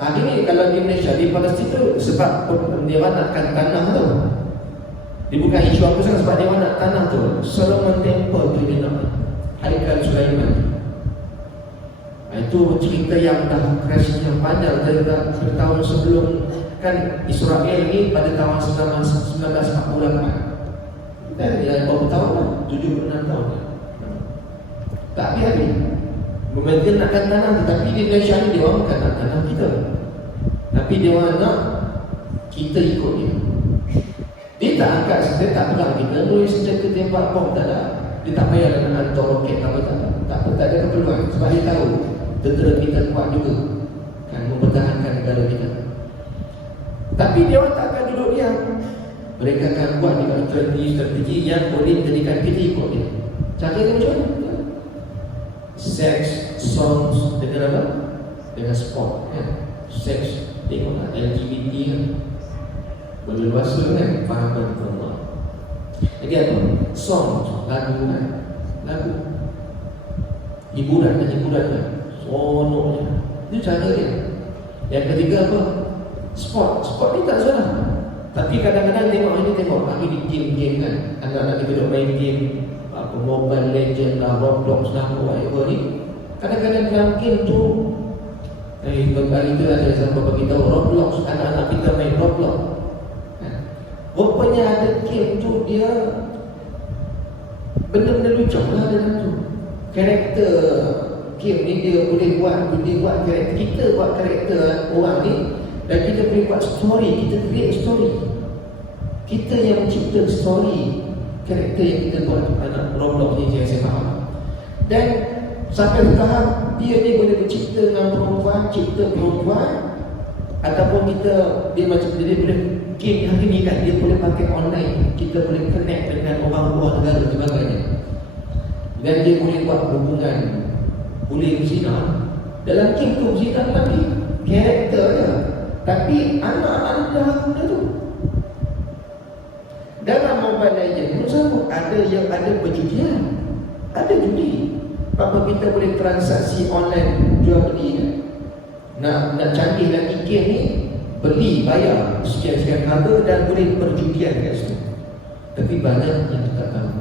hari ni kalau di Malaysia, di Palestin tu sebab dia nakkan tanah tu. Dia bukan isu apa sangat, sebab dia nak tanah tu. Solomon Temple tu dia nak Haikal Sulaiman. Itu cerita yang dah crash yang panjang dari tahun sebelum kan Israel ni pada tahun 1948. Dan dia berapa tahun lah? 76 tahun. Tak habis. Mereka nakkan tanah, tetapi di Malaysia ni dia orang bukan nak tanah kita, tapi dia orang nak kita ikut dia. Dia tak angkat, dia tak perang kita, nulis senjata tembak bom, tak ada. Dia tak payah nak hantar roket apa, tak ada keperluan. Sebab dia tahu tentera kita kuat juga kan mempertahankan negara kita. Tapi dia orang tak akan duduk diam. Mereka akan buat dengan strategi yang boleh menjadikan kita ikut dia. Cara dia macam mana? Sex, songs, dengan apa? Dengan sport kan? Seks, tengoklah LGBT kan? Berleluasa kan? Faham Allah. Lagi apa? Song, lagu kan? Lagu hiburan kan? Sonoknya. Itu cara dia. Yang ketiga apa? Sport. Sport ni tak salah. Tapi kadang-kadang tengok lagi di game kan. Anak-anak kita duduk main game apa, Mobile Legend lah, Roblox lah, whatever ni. Kadang-kadang dalam game tu kembali tu ada sampai beritahu Roblox, anak-anak kita main Roblox. Rupanya ada game tu dia benda-benda lucu lah dalam tu. Karakter game ni dia boleh buat karakter, kita buat karakter orang ni, dan kita boleh buat story, kita create story. Kita yang mencipta story karakter yang kita buat anak Roblox ni, saya faham. Dan sampai tahap dia ni boleh mencipta dengan perempuan, cipta perempuan, ataupun dia macam dia boleh game hari ni kan, dia boleh pakai online, kita boleh connect dengan orang luar negara dan sebagainya. Dan dia boleh buat hubungan, boleh berzina. Dalam game tu berzina tapi karakter dia. Tapi anak-anak muda tu dalam Mobile Legends pun sama, ada yang ada perjudian, ada judi. Apa kita boleh transaksi online, jual beli kan? Nak canggih lagi game ni, beli, bayar sekian-sekian harga dan boleh perjudian kat situ. Tapi banyak yang tak tahu.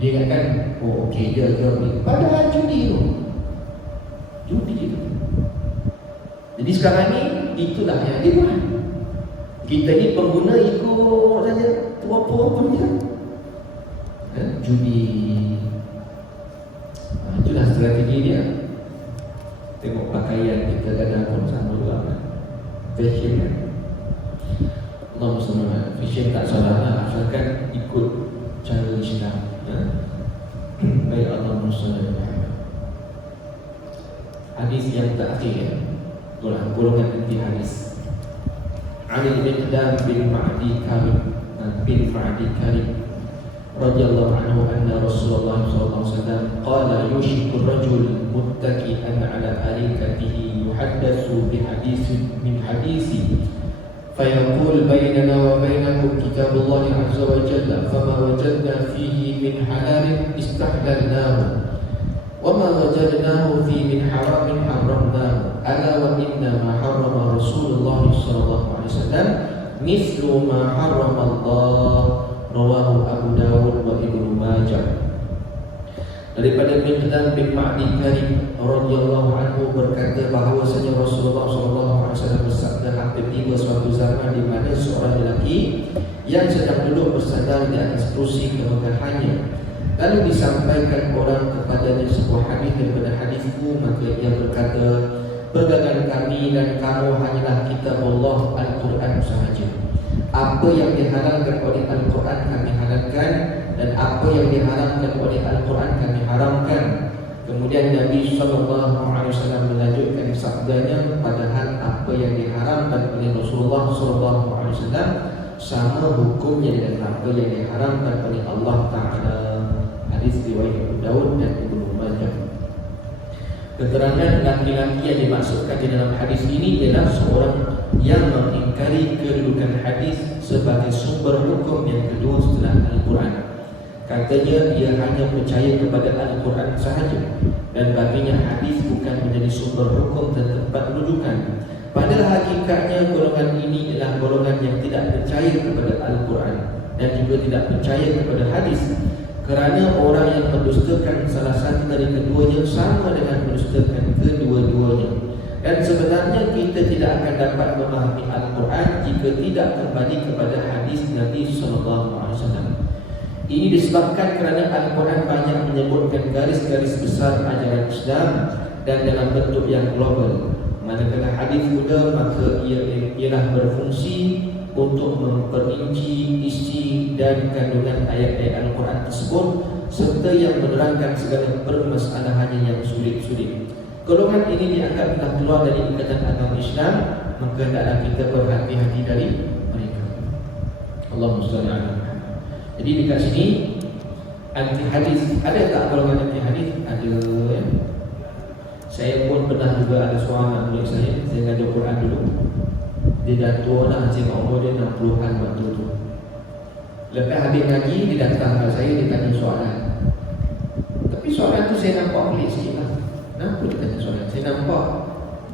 Dia ingatkan, oh okey, dia beli. Padahal judi tu. Judi tu. Jadi sekarang ni, itulah yang dia buat. Kita ni pengguna ikut saja, tua-tua pun dia. Judi. Itulah strategi dia. Tengok pakaian kita kadang pun sama juga kan. Fashion kan. Allah SWT, fashion tak salah lah, asalkan ikut cara Islam. Baik, Allah SWT. Hadis yang terakhir, golongan inti hadis. Ali bin Ma'di Karib radhiyallahu anhu anna Rasulullah sallallahu alaihi wasallam qala yushiku ar-rajul muttaki'an 'ala arikatihi yuhaddatsu bi haditsin min hadisi fayaqul bainana wa bainakum kitabullah azza wa jalla fama wajadna fihi min halalin istahlalnahu wa ma wajadnahu fihi min haramin haramnahu ala wa inna ma harrama Rasulullah sallallahu alaihi wasallam mithlu ma harrama Allah. Rawahu Abu Dawud wa Ibnu Majah. Daripada Miqdam bin Ma'di Karib radhiyallahu anhu berkata bahawasanya Rasulullah SAW bersabda, hampir tiba suatu zaman di mana seorang lelaki yang sedang duduk bersandar di atas kursi kemegahannya, lalu disampaikan orang kepadanya sebuah hadis daripada hadisku, maka ia berkata, pegangan kami dan kamu hanyalah kitab Allah Al-Quran sahaja. Apa yang diharamkan oleh Al-Quran kami halalkan, dan apa yang diharamkan oleh Al-Quran kami haramkan. Kemudian Nabi SAW melanjutkan sabdanya, padahal apa yang diharamkan oleh Rasulullah SAW sama hukumnya dengan apa yang diharamkan oleh Allah Ta'ala. Hadis riwayat Abu Dawud dan Ibnu Majah. Keterangan laki-laki yang dimaksudkan di dalam hadis ini ialah seorang yang mengingkari kedudukan hadis sebagai sumber hukum yang kedua setelah Al-Quran. Katanya dia hanya percaya kepada Al-Quran sahaja, dan baginya hadis bukan menjadi sumber hukum dan tempat rujukan. Padahal hakikatnya golongan ini ialah golongan yang tidak percaya kepada Al-Quran dan juga tidak percaya kepada hadis. Kerana orang yang mendustakan salah satu dari keduanya sama dengan mendustakan kedua-duanya. Dan sebenarnya kita tidak akan dapat memahami Al-Quran jika tidak kembali kepada hadis Nabi SAW. Ini disebabkan kerana Al-Quran banyak menyebutkan garis-garis besar ajaran Islam dan dalam bentuk yang global. Manakala hadis muda, maka ialah berfungsi untuk memperinci isi dan kandungan ayat-ayat Al-Quran tersebut serta yang menerangkan segala permasalahannya yang sulit-sulit. Golongan ini dianggap telah keluar dari ikatan agama Islam, maka hendaklah kita berhati-hati dari mereka. Allahumma shalli ala Muhammad. Jadi dekat sini anti hadis, ada tak golongan anti hadis? Ada ya. Saya pun pernah juga ada seorang anak saya ngajar Quran dulu. Dia dah tua dah, saya umur dia 60-an waktu tu. Lepas habis ngaji, dia datang ke saya, dia tanya soalan. Tapi soalan tu saya nampak pelik sikit lah. Kenapa dia tanya soalan? Saya nampak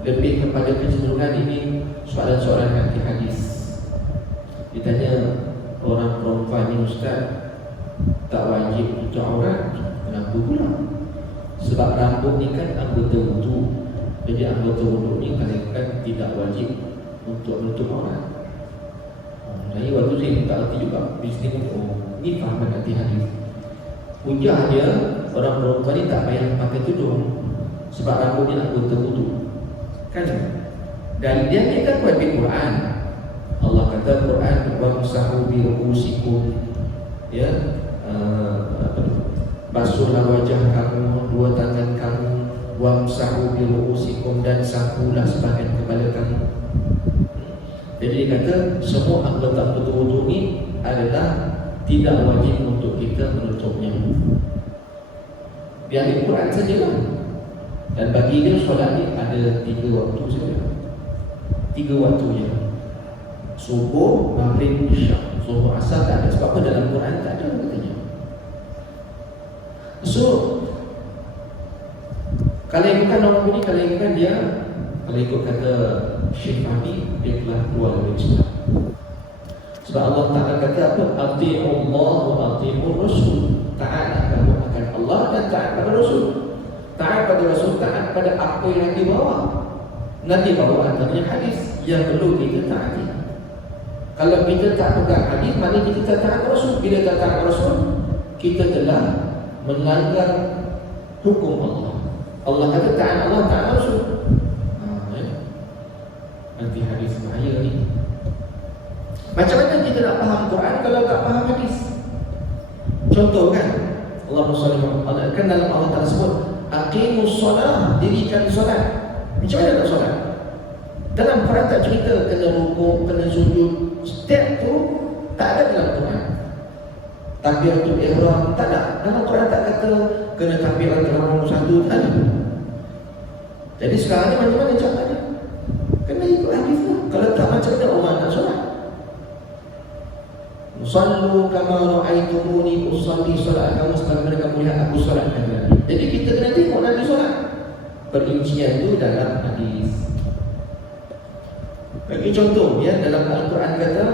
lebih kepada kecenderungan ini soalan-soalan anti hadis. Dia tanya, orang perempuan ni ustaz tak wajib tutup aurat, kenapa pula? Sebab rambut ni kan anggota wudu. Jadi anggota wudu ni kan tidak wajib untuk menutup aurat. Jadi waktu saya tak erti juga bisnes ni, ni fahaman anti hadis. Hujah dia, orang perempuan ni tak payah pakai tudung sebab rambut ni anggota wudu. Kan? Dan dia ni kan wajib Quran. Allah kata Quran wamsahu bi ru'usikum, ya, basuhlah wajah kamu, dua tangan kamu, wamsahu bi ru'usikum, dan sapulah sebahagian kepala kamu. Jadi dia kata semua anggota wudu ni adalah tidak wajib untuk kita menutupnya. Dia ambil Quran sajalah. Dan bagi dia solat ni ada 3 waktu saja. 3 waktunya. Subuh, maghrib, isyak. Subuh, asar tak ada. Sebab apa? Dalam Quran tak ada katanya. So, kalau ikutkan orang ini, kalau ikutkan dia, kalau ikut kata Syekh Fahmi, dia telah keluar dari Islam. Sebab Allah Ta'ala kata apa? Ati'ullah wa ati'ur Rasul. Taat kamu akan Allah dan taat pada Rasul. Taat pada Rasul, taat pada apa yang dibawa. Nanti bawa antaranya hadis yang perlu kita taati. Kalau kita tak pegang hadis, mana kita tak taat Rasul. Bila tak taat Rasul, kita telah melanggar hukum Allah. Allah kata taat Allah, taat Rasul. Nanti hadis bahaya ni. Macam mana kita nak faham Quran kalau tak faham hadis? Contoh kan, Allahumma shalli ala, kan dalam Allah Ta'ala sebut aqimus solah, dirikan solat. Macam mana nak solat? Dalam Quran tak cerita kena rukuk, kena sujud. Step tu tak ada dalam Quran. Takbiratul ihram tak ada. Dalam Quran tak kata kena takbiratul ihram satu, tak ada. Jadi sekarang ni macam mana caranya? Kena ikut hadis lah. Kalau tak macam mana orang nak solat? Sallu kama ra'aitumuni usalli, solat kamu sebagaimana kamu lihat aku solat. Jadi kita kena tengok Nabi solat. Perincian itu dalam hadis. Bagi contoh ya, dalam Al-Quran kata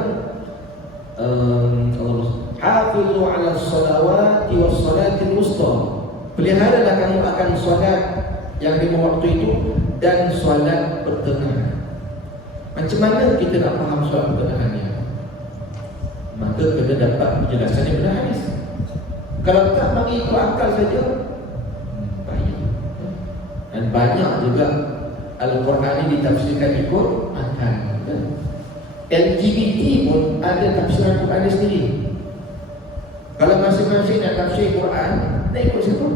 Allah hafizu 'ala as-salawati was-salatil wusta. Peliharalah kamu akan solat yang 5 waktu itu dan solat pertengahan. Macam mana kita nak faham solat pertengahannya? Maka kena dapat penjelasan daripada hadis. Kalau tak bagi ikut akal saja, bahaya. Dan banyak juga Al-Quran ini ditafsirkan ikut akal. LGBT pun ada tafsiran Quran dia sendiri. Kalau masing-masing nak tafsir Quran, nak ikut siapa?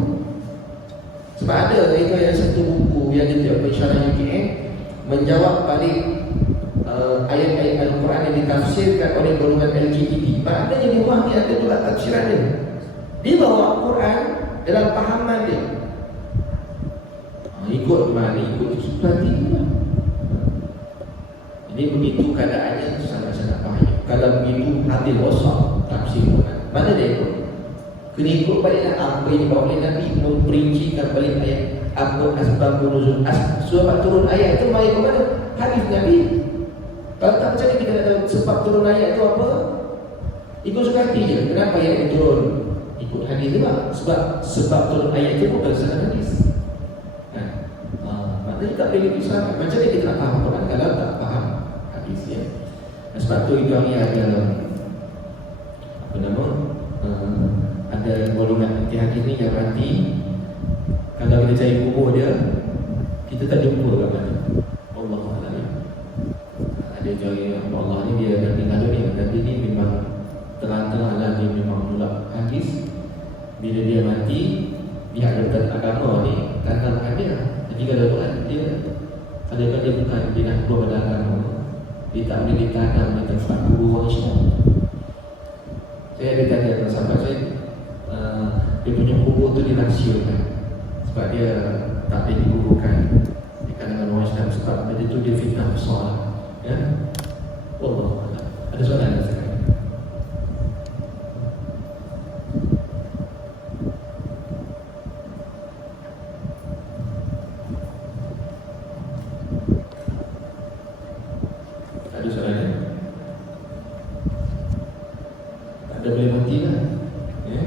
Sebab ada itu yang satu buku yang ditulis Syarah UKM menjawab balik ayat-ayat Al-Quran yang ditafsirkan oleh golongan LGBT. Maknanya di rumah ni ada juga tafsiran dia. Dia bawa Quran dalam pahaman dia. Ikut mana, ikut seperti itu. Jadi begitu keadaannya sangat-sangat bahaya. Kalau begitu hati rosak tafsir Quran, mana dia ikut? Kena ikut baliklah apa yang dibawa oleh Nabi, memperincikan balik ayat. Apa asbabun nuzul, sebab turun ayat itu mai ke mana? Hadis Nabi. Kalau tak percaya kita nak tahu sebab turun ayat itu apa? Ikut suka hati je. Kenapa ayat itu turun? Ikut hadis juga. Sebab turun ayat itu bukan salah hadis. Maknanya tak boleh dipisahkan. Macam mana kita nak faham Quran kalau tak faham hadis ya? Sebab tu itu hari ada apa nama? Ada golongan anti hadis ni yang nanti kalau kita cari kubur dia, kita tak jumpa kat mana. Allah Alam. Ada cari Allah ni dia dah tinggal Bila dia mati, pihak doktor agama ni tanamkan dia. Jadi kalau dia bukan dia nak keluar pada agama, dia tak boleh ditanam di tempat kubur Islam. Saya ada tanya dengan sahabat saya, dia punya kubur tu dirahsiakan sebab dia tak boleh dikuburkan di kalangan orang Islam sebab benda tu dia fitnah besar. Ya, Allah. Ada soalan sekarang? Ada soalan? Ada boleh mati lah. Ya.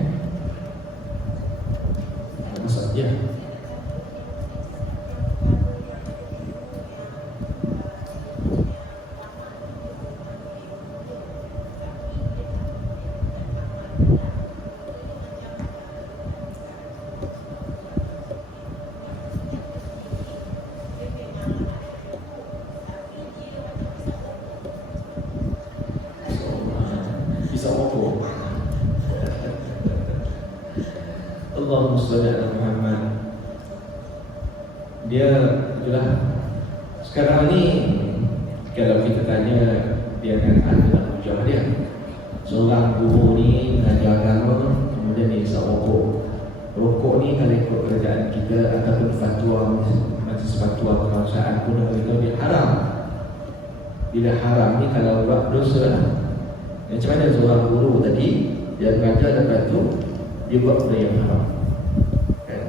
Masak ya. Allahumma shalli ala Muhammad. Dia itulah sekarang ni kalau kita tanya dia akan ada hujah dia. Seorang guru ni mengajar agama, kemudian dia isap rokok. Rokok ni kalau ikut kerajaan kita ataupun fatwa majlis fatwa kebangsaan pun dia haram. Bila haram ni kalau buat dosa lah. Macam mana seorang guru tadi dia mengajar lepas tu dia buat benda yang haram. Kan?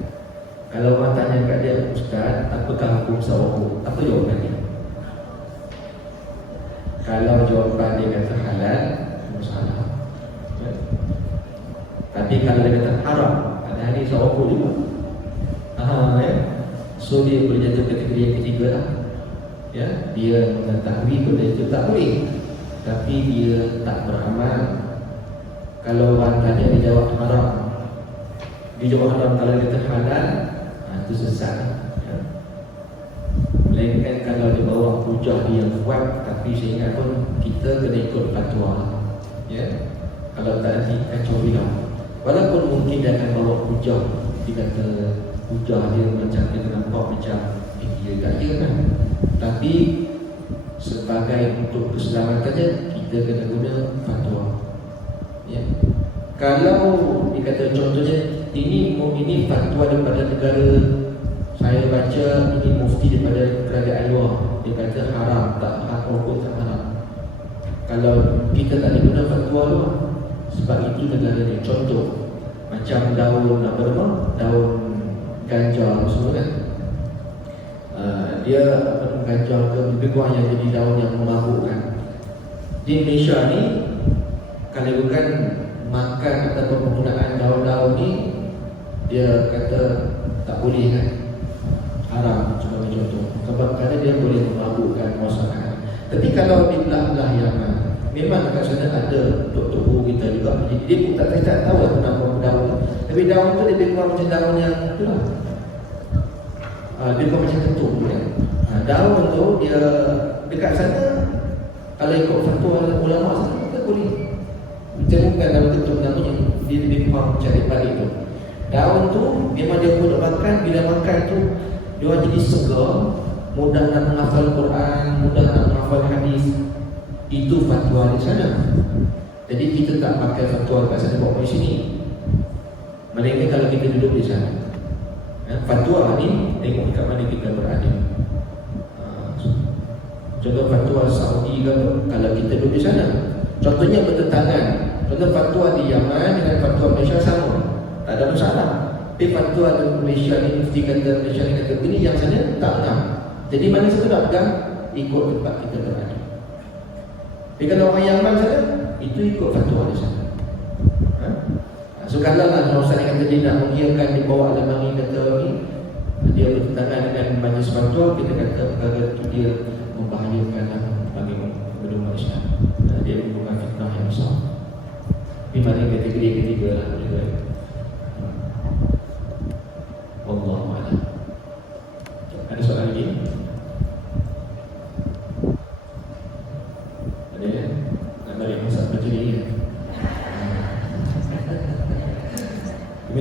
Kalau orang tanya kat dia, Ustaz, apakah hukum rokok? Apa jawapan dia? Kalau jawapan dia kata halal, masalah. Kan? Tapi kalau dia kata haram, ada hari rokok juga. Ya? So dia boleh jatuh kategori yang ketiga lah. Ya? Dia mengetahui benda itu tak boleh, tapi dia tak beramal. Kalau orang tanya dia jawab haram, dia jawab haram. Kalau dia kata halal, itu sesat. Ya. Melainkan kalau dia bawa hujah dia yang kuat, tapi saya ingat pun kita kena ikut fatwa. Ya. Kalau tak nanti kacau bilang. Walaupun mungkin dia akan bawa hujah, dia kata hujah dia macam kita nampak macam dia gaya kan. Tapi sebagai untuk keselamatannya kita kena guna fatwa. Ya. Kalau dikata contohnya ini fatwa daripada negara, saya baca ini mufti daripada kerajaan luar, dia kata haram, tak rokok tak haram. Kalau kita tak guna fatwa luar, sebab itu negara ni. Contoh macam daun apa nama, daun ganja semua kan, dia ganja ke lebih kurang yang jadi daun yang memabukkan. Di Malaysia ni kalau bukan makan ataupun penggunaan daun-daun ni, dia kata tak boleh kan, haram sebagai contoh, sebab kerana dia boleh memabukkan masyarakat. Tapi kalau di belah-belah Yaman, memang kat sana ada doktor guru kita juga, jadi dia pun tak tahu tentang daun. Tapi daun tu lebih kurang macam daun yang itulah, lebih kurang macam ketum kan. Daun tu dia dekat sana, kalau ikut fatwa ulama sana tak boleh. Macam bukan daun ketum namanya, dia lebih kurang macam daripada itu. Daun tu memang dia boleh makan, bila makan tu dia jadi segar, mudah nak menghafal Quran, mudah nak menghafal hadis. Itu fatwa di sana. Jadi kita tak pakai fatwa kat sana bawa di sini. Melainkan kalau kita duduk di sana. Fatwa ni tengok kat mana kita berada. Contoh fatwa Saudi ke, kalau kita duduk di sana, contohnya bertentangan. Contoh fatwa di Yaman dengan fatwa Malaysia sama, tak ada masalah. Tapi fatwa di Malaysia ni, mesti kata Malaysia ni kata begini, yang sana tak benar. Jadi mana satu nak pegang, ikut tempat kita berada. Tapi kalau orang Yaman sana, itu ikut fatwa di sana. So kalau lah Ustaz yang kata dia nak mengiakan, dia bawa lemari kata ni, dia bertentangan dengan majlis fatwa, kita kata perkara itu dia membahayakan bagi penduduk Malaysia. Dia bukan fitnah yang besar. Tapi mana kategori ketiga lah juga. Wallahualam. Ada soalan lagi? Ada ya? Nak balik masak baju ni ya?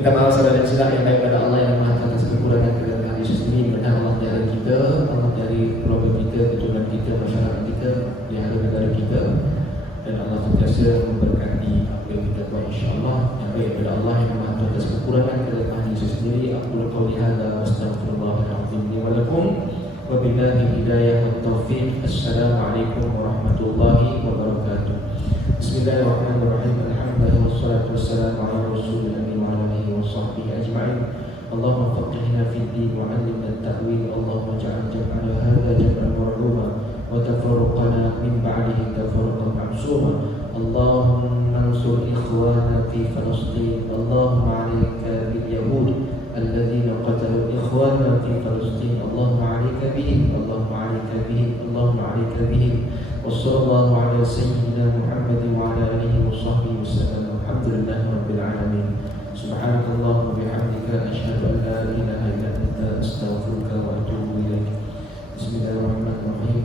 Minta maaf saudara dan silap yang baik pada Allah yang Maha atas kekurangan kelebihan Yesus ini. Mudah Allah dari kita, Allah dari keluarga kita, keturunan kita, masyarakat kita, di hari negara kita, dan Allah sentiasa memberkati apa yang kita buat insya-Allah. Yang baik pada Allah yang Maha atas kekurangan kelebihan Yesus sendiri. Aku qauli hadza wa astaghfirullahal azim li wa lakum. Wabillahi hidayah wa taufiq. Assalamualaikum warahmatullahi wabarakatuh. Bismillahirrahmanirrahim. Alhamdulillah wassalatu wassalamu ala rasulillah wa ala alihi wa sahbihi ajma'in. Allahumma faqihna fid din wa 'allimna at-ta'wil. Allahumma ja'al jam'ana hadha jam'an marhuma wa tafarruqana min ba'dihi tafarruqan ma'suma. Allahumma ansur ikhwana fi Palestin. Allahumma 'alaika bil yahud الذين قتلوا إخواننا في فلسطين. اللهم عليك بهم، اللهم عليك بهم، اللهم عليك بهم. وصلى الله على سيدنا محمد وعلى آله وصحبه وسلم. الحمد لله رب العالمين. سبحانك اللهم وبحمدك أشهد أن لا إله إلا أنت أستغفرك وأتوب إليك. بسم الله الرحمن الرحيم.